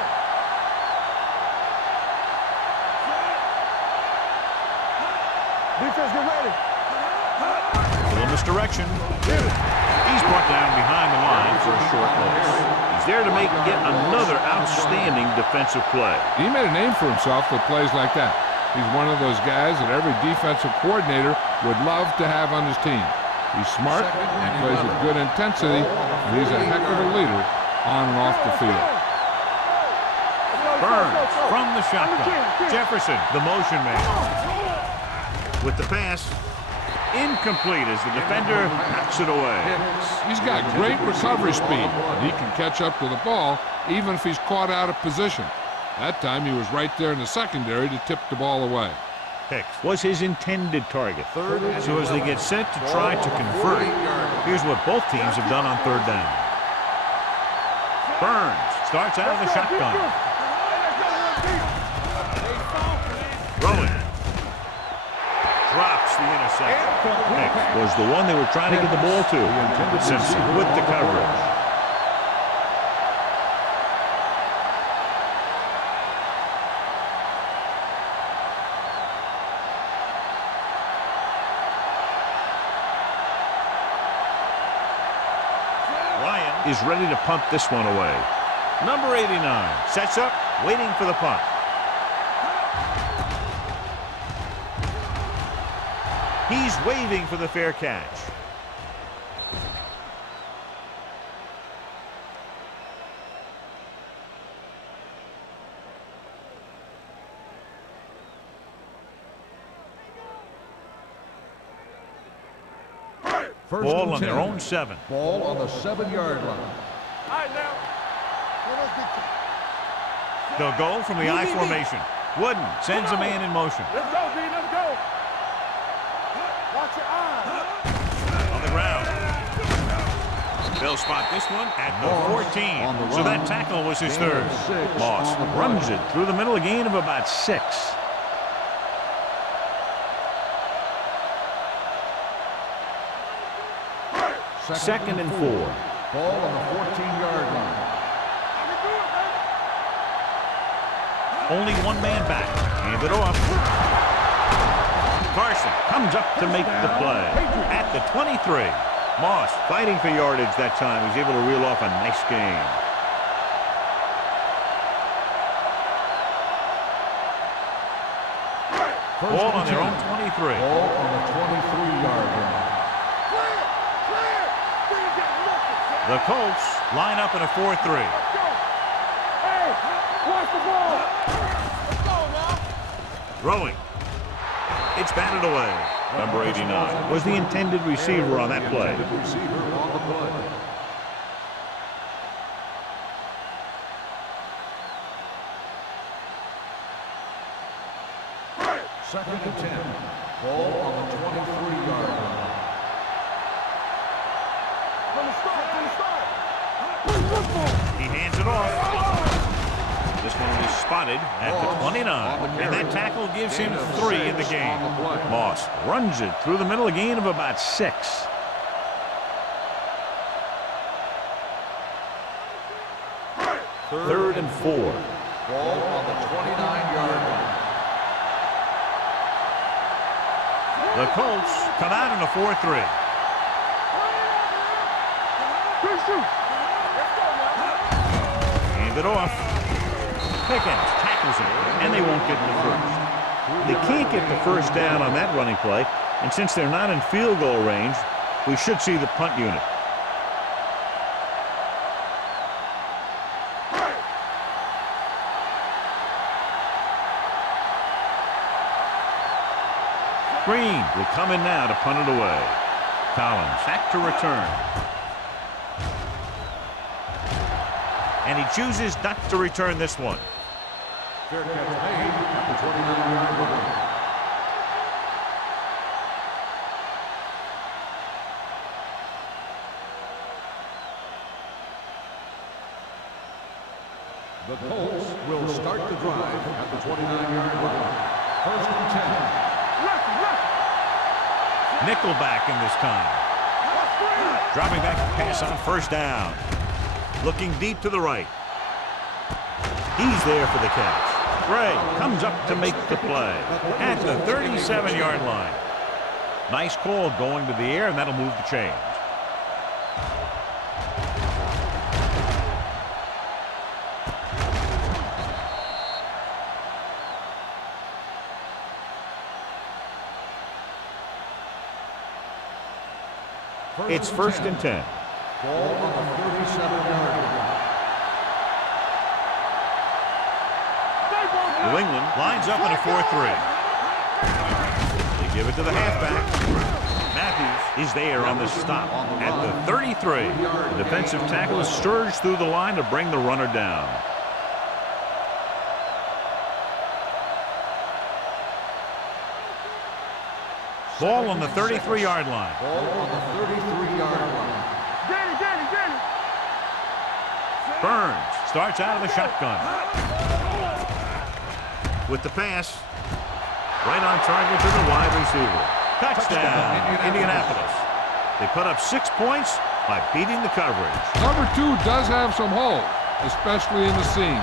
Defense, get ready. A little misdirection. He's brought down behind the line for a short loss. He's there to make yet another outstanding defensive play. He made a name for himself with plays like that. He's one of those guys that every defensive coordinator would love to have on his team. He's smart, he plays with good intensity, and he's a heck of a leader on and off the field. Burns from the shotgun. Jefferson, the motion man. With the pass, incomplete as the defender knocks it away. He's got great recovery speed, and he can catch up to the ball even if he's caught out of position. That time he was right there in the secondary to tip the ball away. Hicks was his intended target. So as they get set to try to convert, here's what both teams have done on third down. Burns starts out of the shotgun. Throwing. Drops the interception. Hicks was the one they were trying to get the ball to. Simpson with the coverage. Is ready to punt this one away. Number 89 sets up, waiting for the punt. He's waiting for the fair catch. Ball on their own 7. Ball on the 7-yard line. All right, now. They'll go from the I formation. Wooden sends a man in motion. Let's go, D. Let's go. Watch your eyes. On the ground. They'll spot this one at the Moss 14. on the So that run. tackle was his Gain of third. 6 Moss on the play. runs it through the middle, a gain of about 6. Second and 4. Ball on the 14-yard line. Only one man back. Hand it off. Carson comes up to make the play at the 23. Moss fighting for yardage that time. He's able to reel off a nice gain. Ball on their own 23. Ball on the 23-yard line. The Colts line up in a 4-3. Hey, watch the ball. Let's go now. Throwing. It's batted away. Number 89 was the intended receiver on that play. Intended receiver on the play. Second and 10. Ball on the 23-yard line. From the start. He hands it off. This one is spotted at the 29. And that tackle gives him 3 in the game. Moss runs it through the middle, a gain of about 6. Third and 4. Ball on the 29-yard line. The Colts come out in a 4-3. Hand it off. Pickens tackles him, and they won't get the first. They can't get the first down on that running play, and since they're not in field goal range, we should see the punt unit. Green will come in now to punt it away. Collins back to return. And he chooses not to return this one. Fair catch made at the 29-yard line. The Colts will start the drive at the 29-yard line. First and 10. Nickelback in this time. Dropping back to pass on first down. Looking deep to the right. He's there for the catch. Gray comes up to make the play at the 37-yard line. Nice call going to the air, and that'll move the chains. It's first and 10. Ball on the 37-yard line. New England lines up in a 4-3. They give it to the halfback. Matthews is there on the stop at the 33. The defensive tackle surged through the line to bring the runner down. Ball on the 33-yard line. Ball on the 33-yard line. Danny. Burns starts out of the shotgun. With the pass, right on target to the wide receiver. Touchdown, Indianapolis. They put up 6 points by beating the coverage. Number 2 does have some holes, especially in the seam.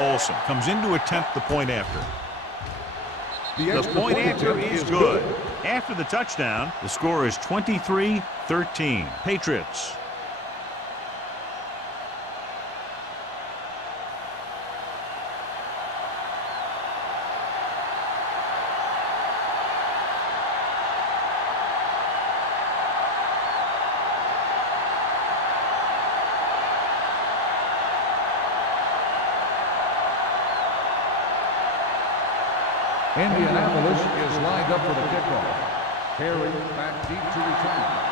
Olsen comes in to attempt the point after. The point after is good. After the touchdown, the score is 23-13. Patriots. Indianapolis is lined up for the kickoff. Carry back deep to return.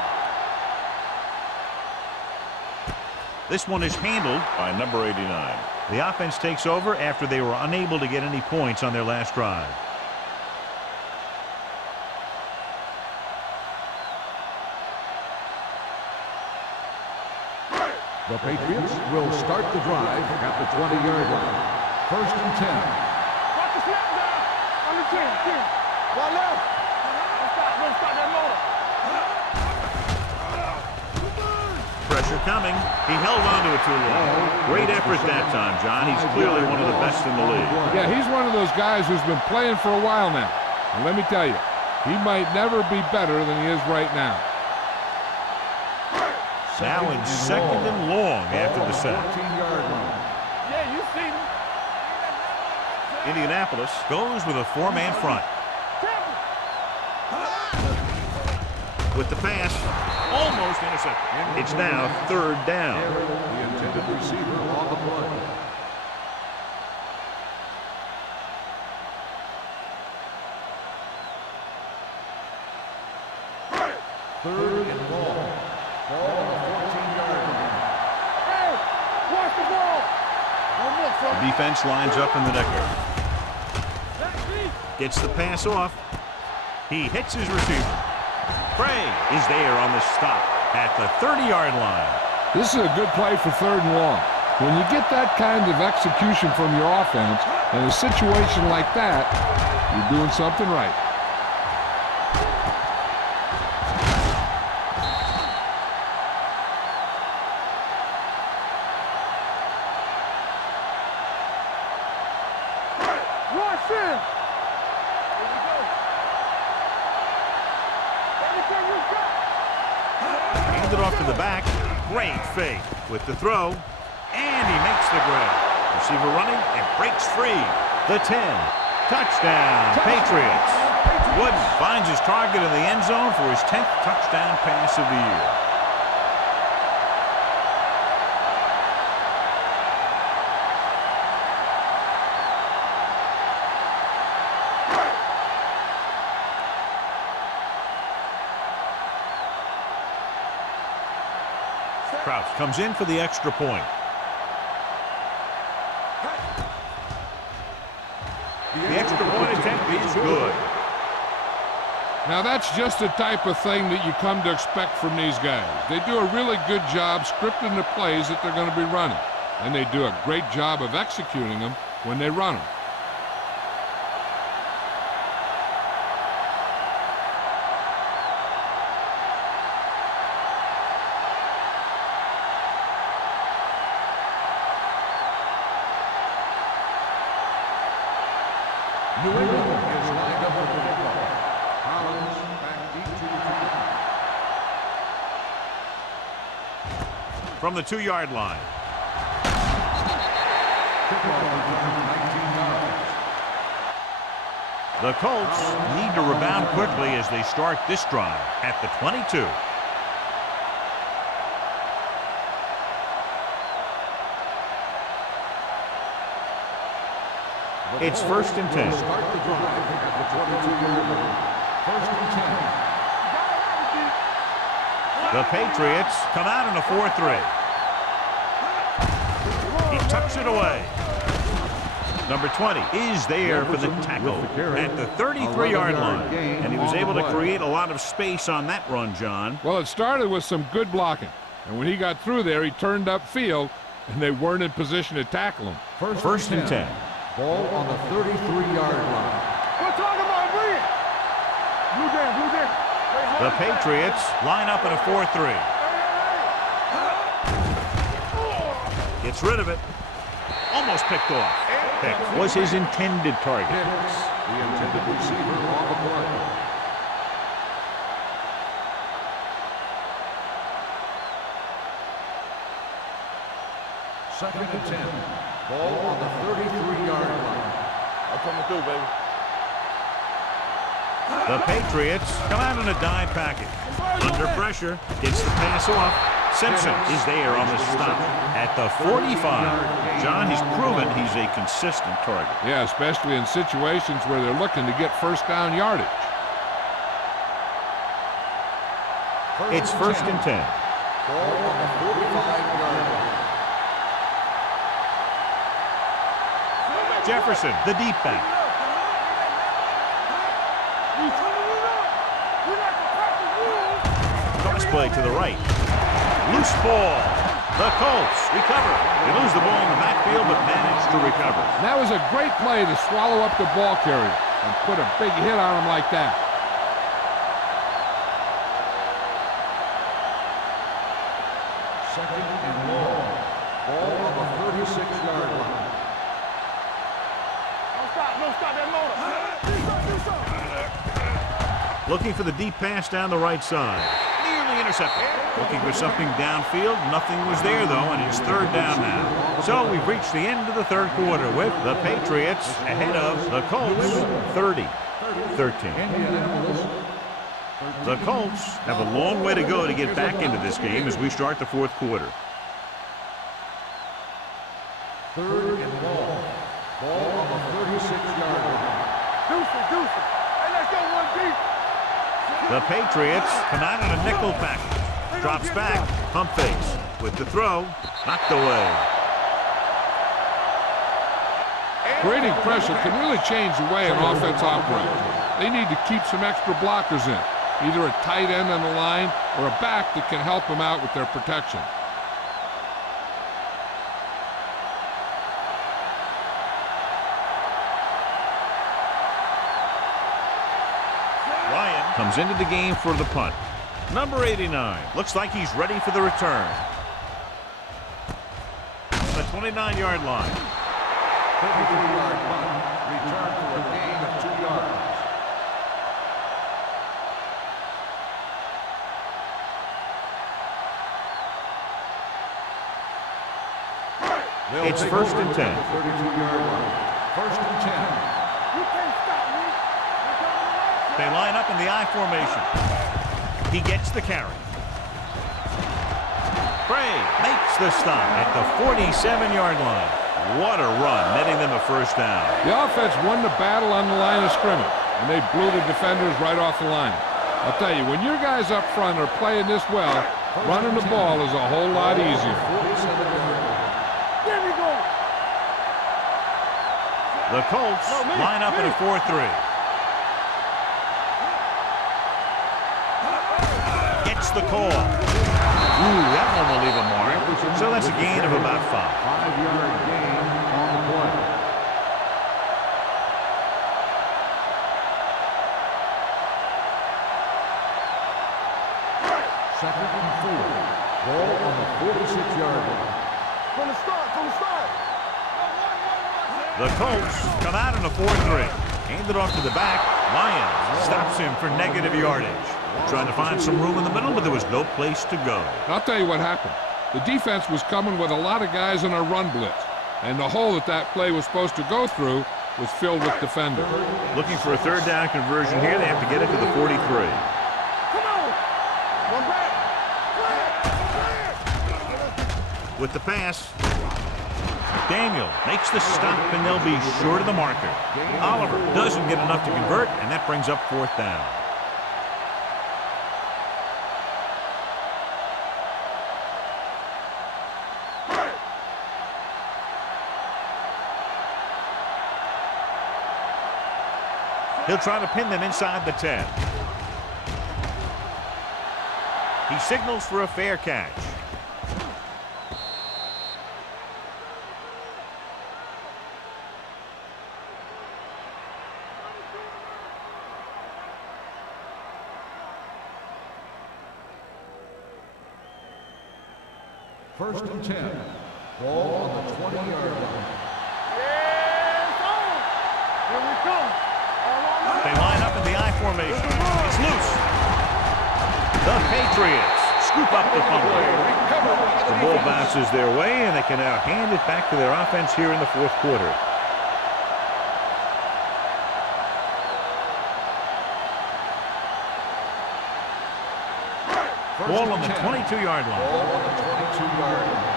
This one is handled by number 89. The offense takes over after they were unable to get any points on their last drive. The Patriots will start the drive at the 20-yard line. First and 10. Watch the snap down. On the 10. One left. Don't stop that motor. Pressure coming. He held on to it too long. Great effort that time, John. He's clearly one of the best in the league. Yeah, he's one of those guys who's been playing for a while now. And let me tell you, he might never be better than he is right now. Now in second and long after the sack. 14-yard line. Yeah, you see me. Indianapolis goes with a four-man front. With the pass, almost intercepted. It's now third down. The intended receiver on the play. Third and long. Ball on the 14-yard line. Hey, watch the ball. Don't miss, son. The defense lines up in the nickel. Gets the pass off. He hits his receiver. Bray is there on the stop at the 30-yard line. This is a good play for third and long. When you get that kind of execution from your offense in a situation like that, you're doing something right. Rush in. Here we go. Everything we got. Hand it off to the back. Great fake with the throw. And he makes the grab. Receiver running and breaks free. The 10. Touchdown, Patriots. Wooden finds his target in the end zone for his 10th touchdown pass of the year. Crouch comes in for the extra point. The extra point attempt is good. Now that's just the type of thing that you come to expect from these guys. They do a really good job scripting the plays that they're going to be running. And they do a great job of executing them when they run them. New England is lined up for the kickoff. Collins back deep to return. From the 2-yard line. Kickoff return 19 yards. The Colts need to rebound quickly as they start this drive at the 22. It's first and 10. Start the drive at the 22-yard line. First and 10. The Patriots come out in a 4-3. He tucks it away. Number 20 is there for the tackle at the 33-yard line. And he was able to create a lot of space on that run, John. Well, it started with some good blocking. And when he got through there, he turned upfield, and they weren't in position to tackle him. First and 10. Ball on the 33-yard line. We're talking about Green. Blue down. The Patriots line up in a 4-3. Gets rid of it. Almost picked off. Pick was his intended target. Hicks, the intended receiver on the play. Second and 10. Ball on the 33-yard line. I'm coming through, baby. The Patriots come out in a dime package. Under pressure, gets the pass off. Simpson is there on the stop at the 45. John, he's proven he's a consistent target. Yeah, especially in situations where they're looking to get first down yardage. It's first and 10. Ball on the 45-yard line. Jefferson, the deep back. Cross play to the right. Loose ball. The Colts recover. They lose the ball in the backfield, but manage to recover. That was a great play to swallow up the ball carrier and put a big hit on him like that. Second and long. Ball on the 36-yard line. Don't stop that motor. Do something. Looking for the deep pass down the right side. Nearly intercepted. Looking for something downfield. Nothing was there, though, and it's third down now. So we've reached the end of the third quarter with the Patriots ahead of the Colts 30-13. The Colts have a long way to go to get back into this game as we start the fourth quarter. Third and long. Ball on the 36-yard line. Deuce. Hey, let's go one deep. The Patriots come out in a nickel package. Drops back, pump fakes. With the throw, knocked away. Creating pressure can really change the way an offense operates. They need to keep some extra blockers in, either a tight end on the line or a back that can help them out with their protection. Ryan comes into the game for the punt. Number 89 looks like he's ready for the return. The 29-yard line. 33-yard punt. Return for a gain of 2 yards. It's first and 10. 32-yard line. First and 10. You can't stop me. They line up in the I formation. He gets the carry. Bray makes the stop at the 47-yard line. What a run, netting them a first down. The offense won the battle on the line of scrimmage, and they blew the defenders right off the line. I'll tell you, when your guys up front are playing this well, running the ball is a whole lot easier. There we go. The Colts line up in a 4-3. Gets the call. Ooh, that one will leave a mark. So that's a gain of about 5. 5-yard gain on the play. Second and 4. Ball on the 46-yard line. From the start. The Colts come out in a 4-3. Hand it off to the back. Lyons stops him for negative yardage. Trying to find some room in the middle, but there was no place to go. I'll tell you what happened. The defense was coming with a lot of guys in a run blitz, and the hole that play was supposed to go through was filled with defenders. Looking for a third down conversion here. They have to get it to the 43. Come on. One back. With the pass, Daniel makes the stop, and they'll be short of the marker. Oliver doesn't get enough to convert, and that brings up fourth down. He'll try to pin them inside the 10. He signals for a fair catch. First and 10. Ball on the 20-yard line. Yes, on. Here we come. They line up in the I formation. It's loose. The Patriots scoop up the fumble. The ball bounces their way, and they can now hand it back to their offense here in the fourth quarter. Ball on the 22-yard line. Ball on the 22-yard line.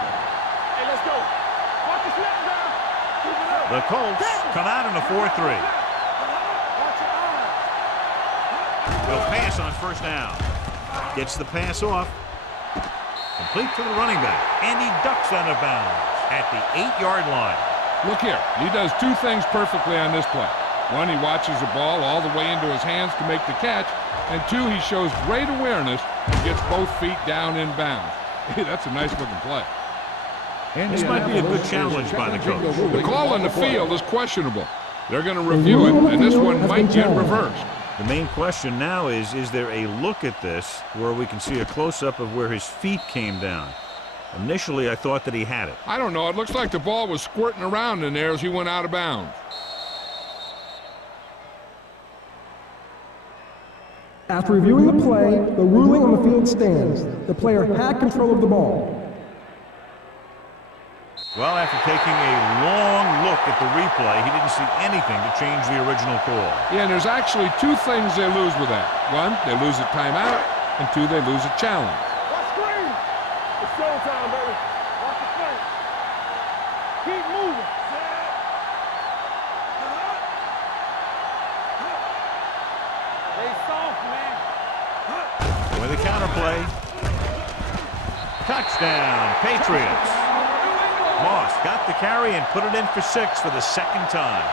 Hey, let's go. Watch the snap down. Keep it up. The Colts come out in a 4-3. Watch your eyes. They'll pass on first down. Gets the pass off. Complete to the running back. And he ducks out of bounds at the 8-yard line. Look here. He does two things perfectly on this play. One, he watches the ball all the way into his hands to make the catch. And two, he shows great awareness and gets both feet down in bounds. That's a nice-looking play. This might be a good challenge by the coach. The call on the field is questionable. They're going to review it, and this one might get reversed. The main question now is there a look at this where we can see a close-up of where his feet came down? Initially, I thought that he had it. I don't know. It looks like the ball was squirting around in there as he went out of bounds. After reviewing the play, the ruling on the field stands. The player had control of the ball. Well, after taking a long look at the replay, he didn't see anything to change the original call. Yeah, and there's actually two things they lose with that. One, they lose a timeout, and two, they lose a challenge. Watch screen. It's showtime, baby. Watch the play. Keep moving. Stay soft, man. With a counterplay. Touchdown, Patriots. Moss got the carry and put it in for 6 for the second time.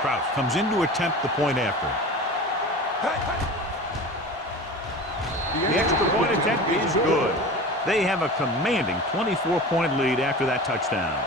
Kraus comes in to attempt the point after. The extra point attempt is good. They have a commanding 24-point lead after that touchdown.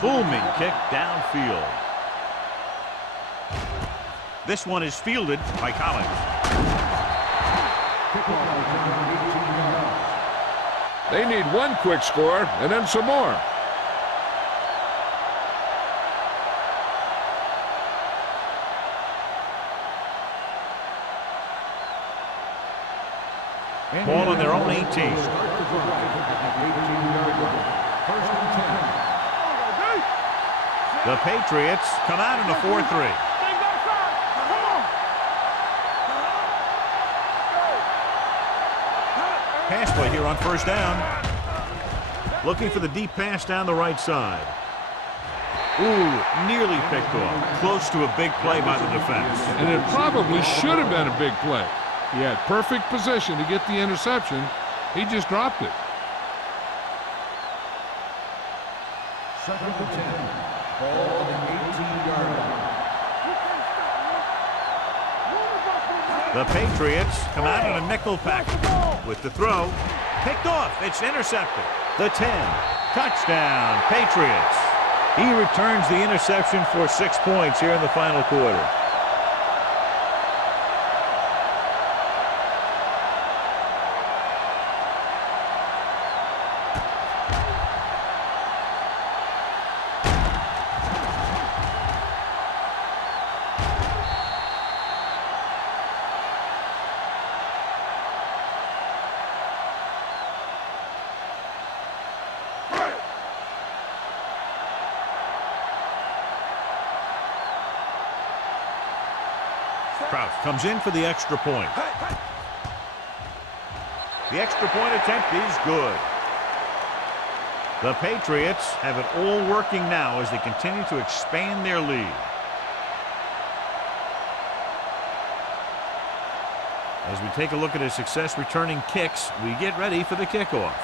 Booming kick downfield. This one is fielded by Collins. They need one quick score and then some more. Ball on their own 18. The Patriots come out in a 4-3. Pass play here on first down. Looking for the deep pass down the right side. Ooh, nearly picked off. Close to a big play by the defense. And it probably should have been a big play. He had perfect position to get the interception. He just dropped it. Second and 10. Ball on the 18-yard line. The Patriots come out in a nickel package. With the throw, picked off. It's intercepted. The 10. Touchdown, Patriots. He returns the interception for 6 points here in the final quarter. Kraus comes in for the extra point. The extra point attempt is good. The Patriots have it all working now as they continue to expand their lead. As we take a look at his success returning kicks, we get ready for the kickoff.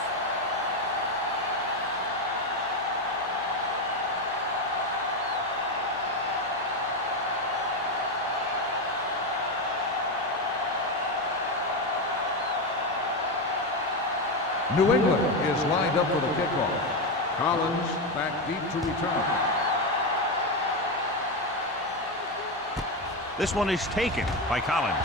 New England is lined up for the kickoff. Collins back deep to return. This one is taken by Collins.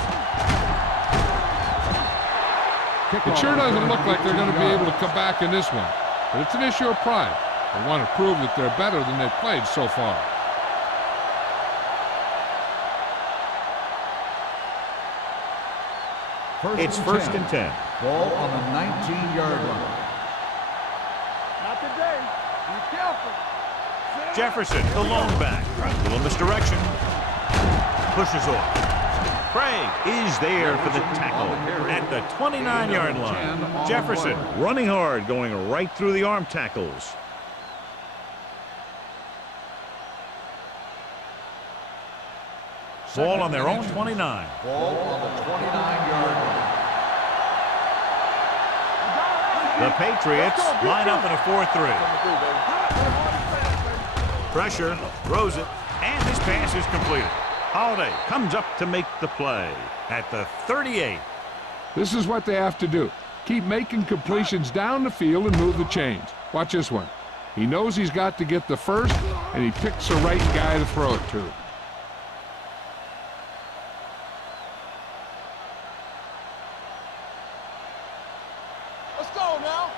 It sure doesn't look like they're going to be able to come back in this one, but it's an issue of pride. They want to prove that they're better than they've played so far. It's first and 10. Ball on the 19-yard line. Not today. Be careful. Jefferson, the lone back. A little misdirection. Pushes off. Craig is there for the tackle at the 29-yard line. Jefferson running hard, going right through the arm tackles. Ball on their own 29. Ball on the 29-yard line. The Patriots line up in a 4-3. Pressure, throws it, and this pass is completed. Holiday comes up to make the play at the 38. This is what they have to do. Keep making completions down the field and move the chains. Watch this one. He knows he's got to get the first, and he picks the right guy to throw it to. Let's go now.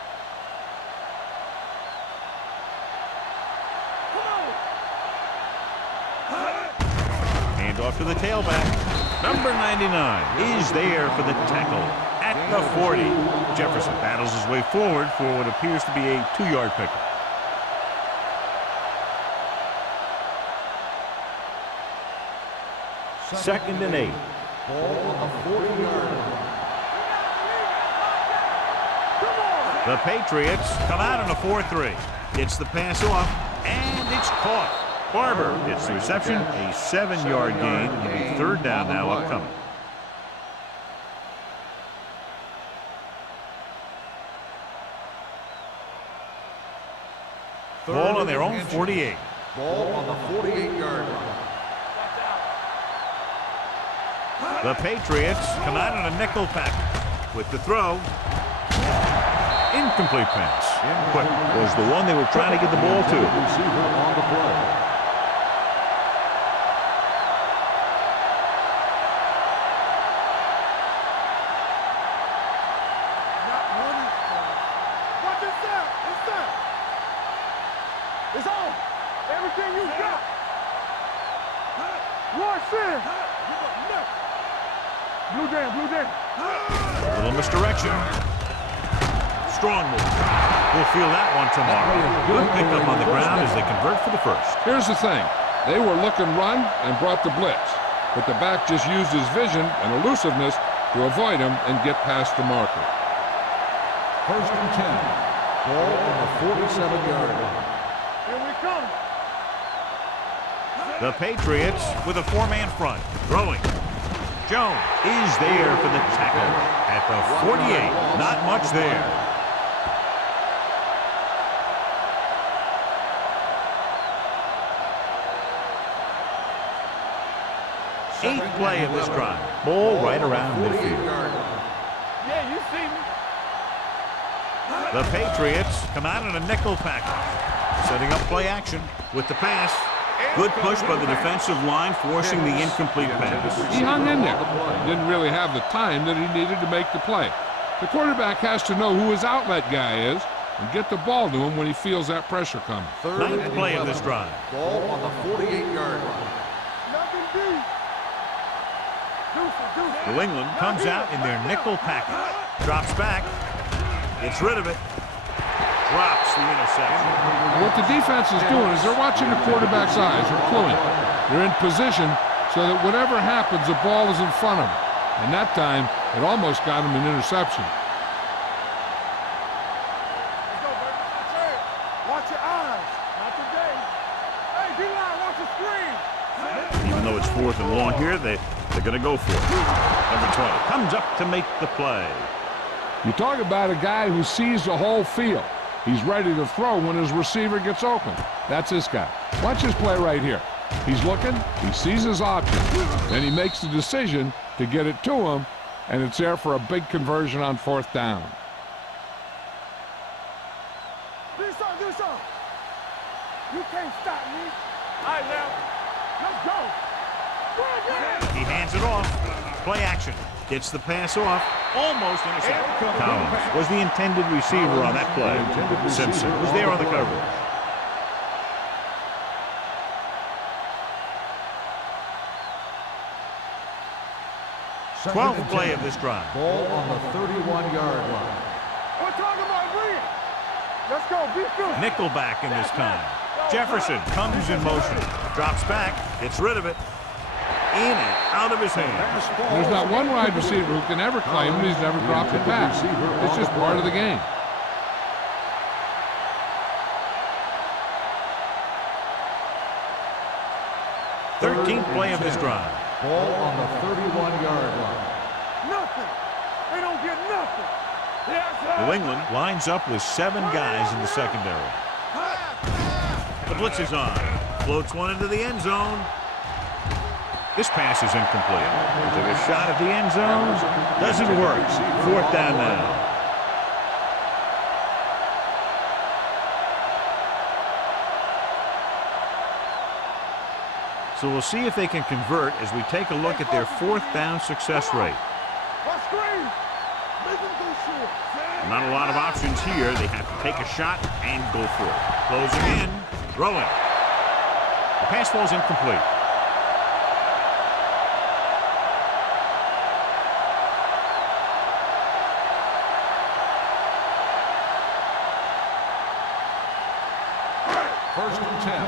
Hand off to the tailback. Number 99 is there for the tackle at the 40. Jefferson battles his way forward for what appears to be a 2-yard pickup. Second and 8. Ball on the 40-yard line. The Patriots come out in a 4-3. Gets the pass off, and it's caught. Barber gets the reception, a 7-yard gain, and it'll be third down now upcoming. Ball on their own 48. Ball on the 48-yard line. The Patriots come out in a nickel package with the throw. Incomplete pass. But was the one they were trying to get the ball to. Receiver on the play. What is that? It's that. It's on. Everything you got. Rush in. Blue down. A little misdirection. Strong move. We'll feel that one tomorrow. Good pickup on the ground as they convert for the first. Here's the thing. They were looking run and brought the blitz, but the back just used his vision and elusiveness to avoid him and get past the marker. First and 10. Ball on the 47-yard line. Here we come. The Patriots with a 4-man front. Throwing. Jones is there for the tackle at the 48. Not much there. Eighth play of this drive. Ball right around midfield. Yeah, you see me. The Patriots come out in a nickel package. Setting up play action with the pass. Good push by the defensive line, forcing the incomplete pass. He hung in there. He didn't really have the time that he needed to make the play. The quarterback has to know who his outlet guy is and get the ball to him when he feels that pressure coming. Ninth play of this drive. Ball on the 48-yard line. Nothing deep. New England comes out in their nickel package. Drops back. Gets rid of it. Drops the interception. What the defense is doing is they're watching the quarterback's eyes. They're cluing. They're in position so that whatever happens, the ball is in front of them. And that time, it almost got him an interception. Let's go, baby. That's it. Watch your eyes. Not today. Hey, D-line, watch the screen. Even though it's 4th and long here, they're going to go for it. Number 20 comes up to make the play. You talk about a guy who sees the whole field. He's ready to throw when his receiver gets open. That's this guy. Watch his play right here. He's looking, he sees his option, then he makes the decision to get it to him, and it's there for a big conversion on 4th down. You can't stop me. All right, now. Let's go. He hands it off. Play action. Gets the pass off. Almost intercepted. Collins was the intended receiver on that play. Simpson was there on the coverage. Twelfth play of this drive. Ball on the 31-yard line. We're talking about Green. Let's go. Be good. Nickelback in this time. Jefferson comes in motion. Drops back. Gets rid of it. In and out of his hand. There's not one wide receiver who can ever claim he's never dropped a pass. It's just part of the game. Thirteenth play of this drive. Ball on the 31-yard line. Nothing. They don't get nothing. Yes, sir. New England lines up with 7 guys in the secondary. The blitz is on. Floats one into the end zone. This pass is incomplete. Took a shot at the end zone. Doesn't work. 4th down now. So we'll see if they can convert as we take a look at their 4th down success rate. Not a lot of options here. They have to take a shot and go for it. Closing in. Throwing. The pass falls incomplete. First and 10.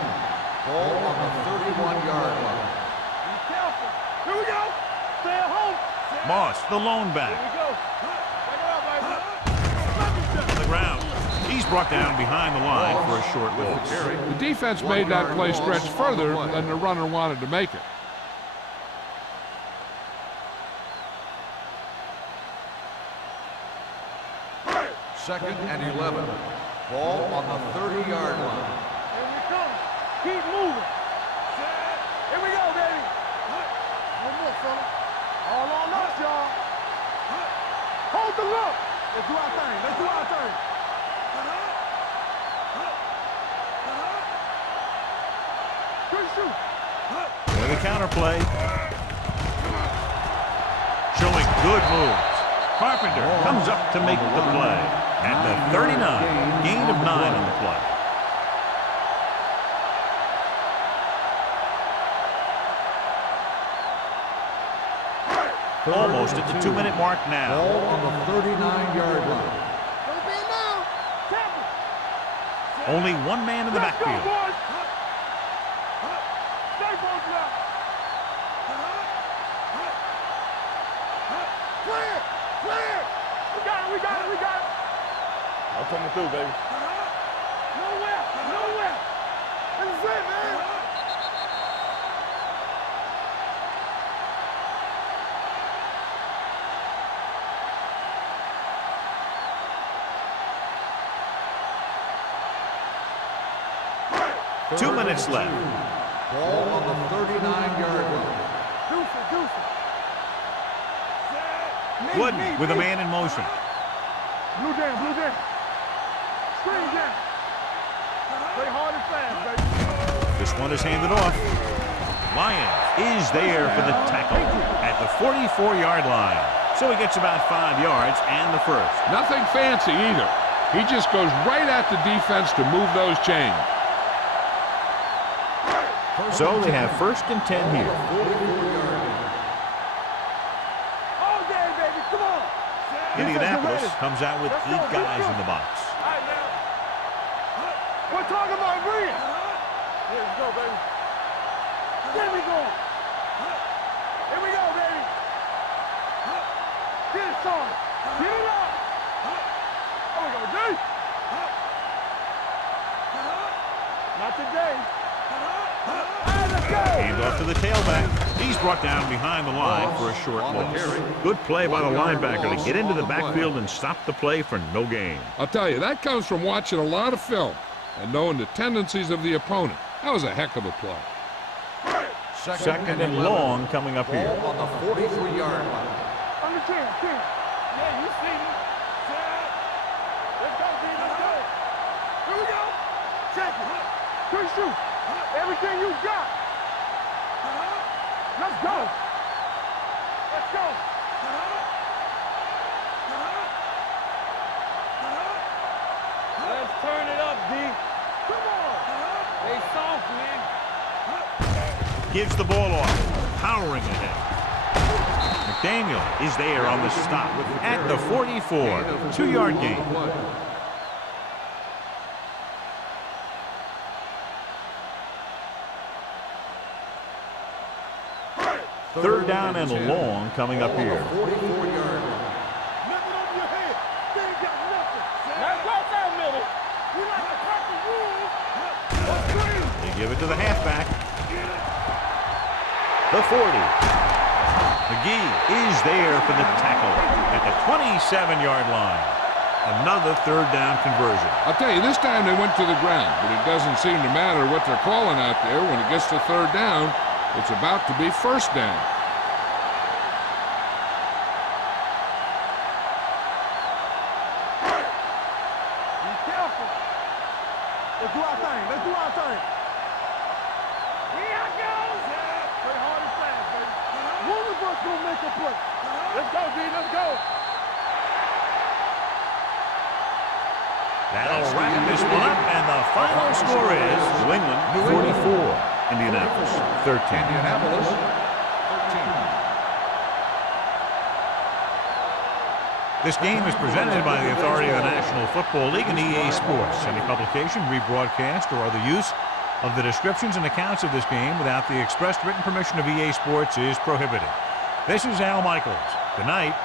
Ball on the 31-yard line. Be careful. Here we go. Stay at home. Moss, the lone back. Here we go. Take it out, baby. On the ground. He's brought down behind the line for a short loss. The defense made that play stretch further than the runner wanted to make it. Second and 11. Ball on the 30-yard line. Here we come. Keep moving. Here we go, baby. One more, fella. All on us, y'all. Hold the look. Let's do our thing. Let's do our thing. Good shoot. And the counter play. Showing good moves. Carpenter comes up to make the play. At the 39, gain of 9 on the play. Almost at the 2-minute mark now. Ball on the 39-yard line. Don't be now. Tap it. Only one man in the Let's go, backfield. boys. Stay both left. Clear. Clear. We got it. We got it. We got it. I'm coming through, baby. Nowhere. Nowhere. This is it, man. Two minutes left. Ball on the 39-yard line. Deuce it. Deuce it. Wooden with a man in motion. Blue down. Blue down. Screen down. Play hard and fast, baby. This one is handed off. Lyons is there for the tackle at the 44-yard line. So he gets about 5 yards and the first. Nothing fancy either. He just goes right at the defense to move those chains. So they have 1st and 10 here. All day, baby. Come on. Indianapolis comes out with 8 guys in the box. All right, now. We're talking about Green. Here we go, baby. There we go. Here we go, baby. Get it, son. Get it up. There we go, D. Not today. Hand off to the tailback. He's brought down behind the line for a short loss. Good play by the linebacker to get into the backfield and stop the play for no gain. I'll tell you, that comes from watching a lot of film and knowing the tendencies of the opponent. That was a heck of a play. Second and long coming up here. Ball on the 43-yard line. Under 10. Yeah, you see me. Let's go, D. Let's go. Here we go. Check it. Good shoot. Everything you got. Let's go. Let's go. Let's turn it up, D. Come on. They soft, man. Gives the ball off. Powering ahead. McDaniel is there on the stop at the 44. 2-yard gain. Third down and long coming up here. Nothing over your head. They ain't got nothing. Let's go down middle. We like to crack the rules. They give it to the halfback. The 40. McGee is there for the tackle at the 27-yard line. Another third down conversion. I'll tell you, this time they went to the ground, but it doesn't seem to matter what they're calling out there. When it gets to third down, it's about to be first down. Be careful. Let's do our thing. Let's do our thing. Here I go. Play hard and fast, baby. One of us gonna make a play. Let's go, D. Let's go. That'll wrap this one up, and the final score is New England 44. Indianapolis 13. Indianapolis 13. This game is presented by the authority of the National Football League and EA Sports. Any publication, rebroadcast, or other use of the descriptions and accounts of this game without the expressed written permission of EA Sports is prohibited. This is Al Michaels. Good night.